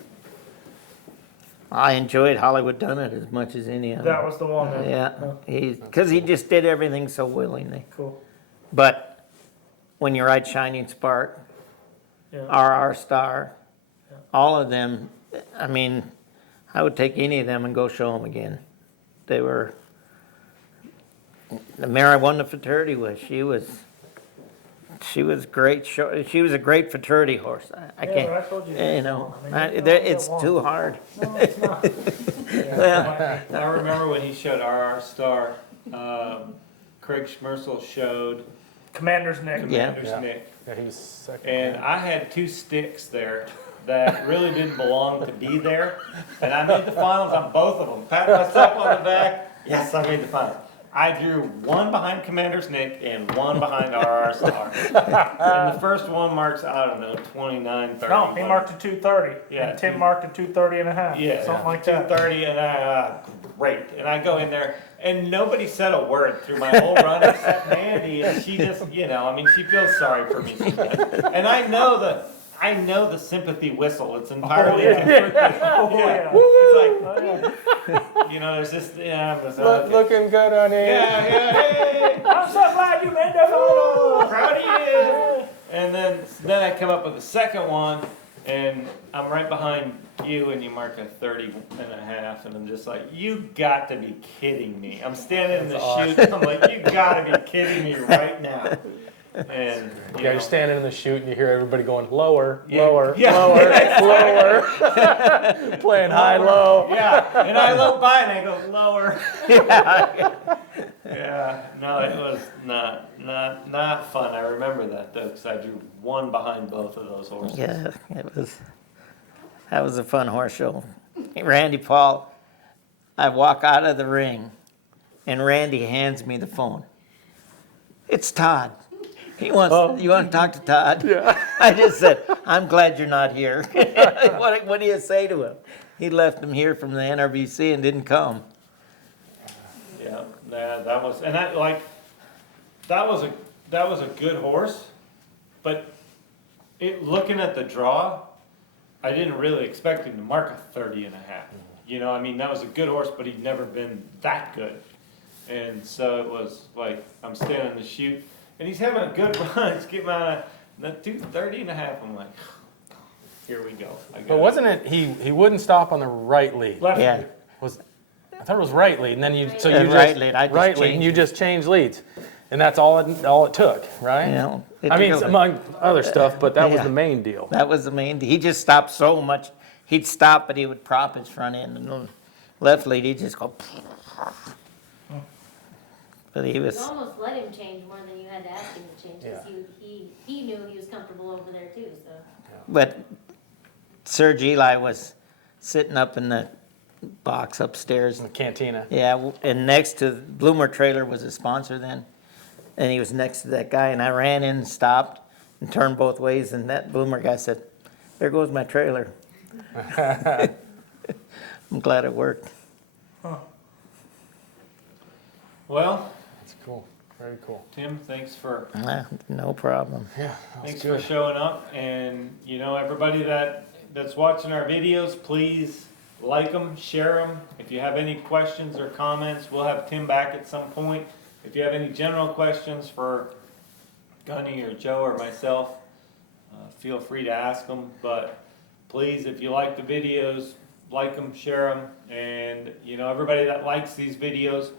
I enjoyed Hollywood Done It as much as any other. That was the one. That, Yeah, because he just did everything so willingly. Cool. But when you ride Shining Spark, Yeah. RR Star, all of them, I mean, I would take any of them and go show them again. They were, the mare I won the futurity with, she was great. She was a great futurity horse. I Yeah, can't, but I told you. you know, I mean, you don't get it's one. too hard. No, it's not. Well, I remember when he showed RR Star, Craig Schmersel showed Commander's Nick. Yeah. Commander's Yeah. Nick. Yeah, he's second. And I had two sticks there that really didn't belong to be there. And I made the finals on both of them. Pat myself on the back. Yes, I made the finals. I drew one behind Commander's Nick and one behind RR Star. And the first one marks, I don't know, 29, 30. No, he marked a 230. Yeah, And Tim two- marked a 230 and a half. Yeah, Something like that. 230, and great. And I go in there, and nobody said a word through my whole run except Mandy, and she just, you know, I mean, she feels sorry for me. And I know the sympathy whistle. It's entirely different. yeah. It's like, you know, there's just, yeah, it's okay. Looking good on it. Yeah, hey, I'm so glad you made that photo. proud of you. And then I come up with the second one, and I'm right behind you, and you mark a 30 and a half, and I'm just like, you got to be kidding me. I'm standing in the chute, I'm like, you got to be kidding me right now. And, you Yeah, know, you're standing in the chute and you hear everybody going lower, Yeah. lower, Yeah. lower, lower, playing high low. yeah, and I look by and I go, lower. Yeah, no, it was not fun. I remember that though, because I drew one behind both of those horses. yeah, that was a fun horse show. Randy Paul, I walk out of the ring, and Randy hands me the phone. It's Todd. You want to talk to Todd? Yeah. I just said, I'm glad you're not here. What do you say to him? He left him here from the NRBC and didn't come. Yeah, that was, and that was a good horse, but looking at the draw, I didn't really expect him to mark a 30 and a half. You know, I mean, that was a good horse, but he'd never been that good. And so it was like, I'm standing in the chute, and he's having a good run. He's getting out of the 230 and a half. I'm like, here we go. But wasn't it, he wouldn't stop on the right lead? Left. Yeah. I thought it was right lead, and then you, so you And just, right lead, I just right lead, and changed you it. just changed leads. And that's all it took, right? You know, I mean, among other stuff, but that was Yeah. the main deal. That was the main. He just stopped so much. He'd stop, but he would prop his front end, and the left lead, he'd just go. But he You was. almost let him change more than you had to ask him to change, because Yeah. he knew he was comfortable over there too, so. But Serge Eli was sitting up in the box upstairs. In the cantina. Yeah, and next to Bloomer Trailer was a sponsor then. And he was next to that guy, and I ran in and stopped and turned both ways, and that Bloomer guy said, "There goes my trailer." I'm glad it worked. Well, That's cool. Very cool. Tim, thanks for No problem. Yeah, that's Thanks good. for showing up, and everybody that's watching our videos, please like them, share them. If you have any questions or comments, we'll have Tim back at some point. If you have any general questions for Gunny or Joe or myself, feel free to ask them. But please, if you like the videos, like them, share them, and everybody that likes these videos,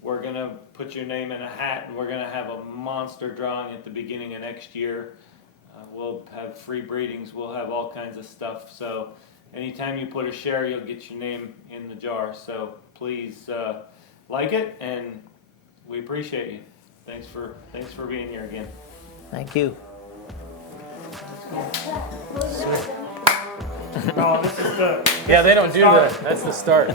we're gonna put your name in a hat, and we're gonna have a monster drawing at the beginning of next year. We'll have free breedings, we'll have all kinds of stuff. So anytime you put a share, you'll get your name in the jar. So please like it, and we appreciate you. Thanks for being here again. Thank you. No, this is the. Yeah, they don't do that. That's the start.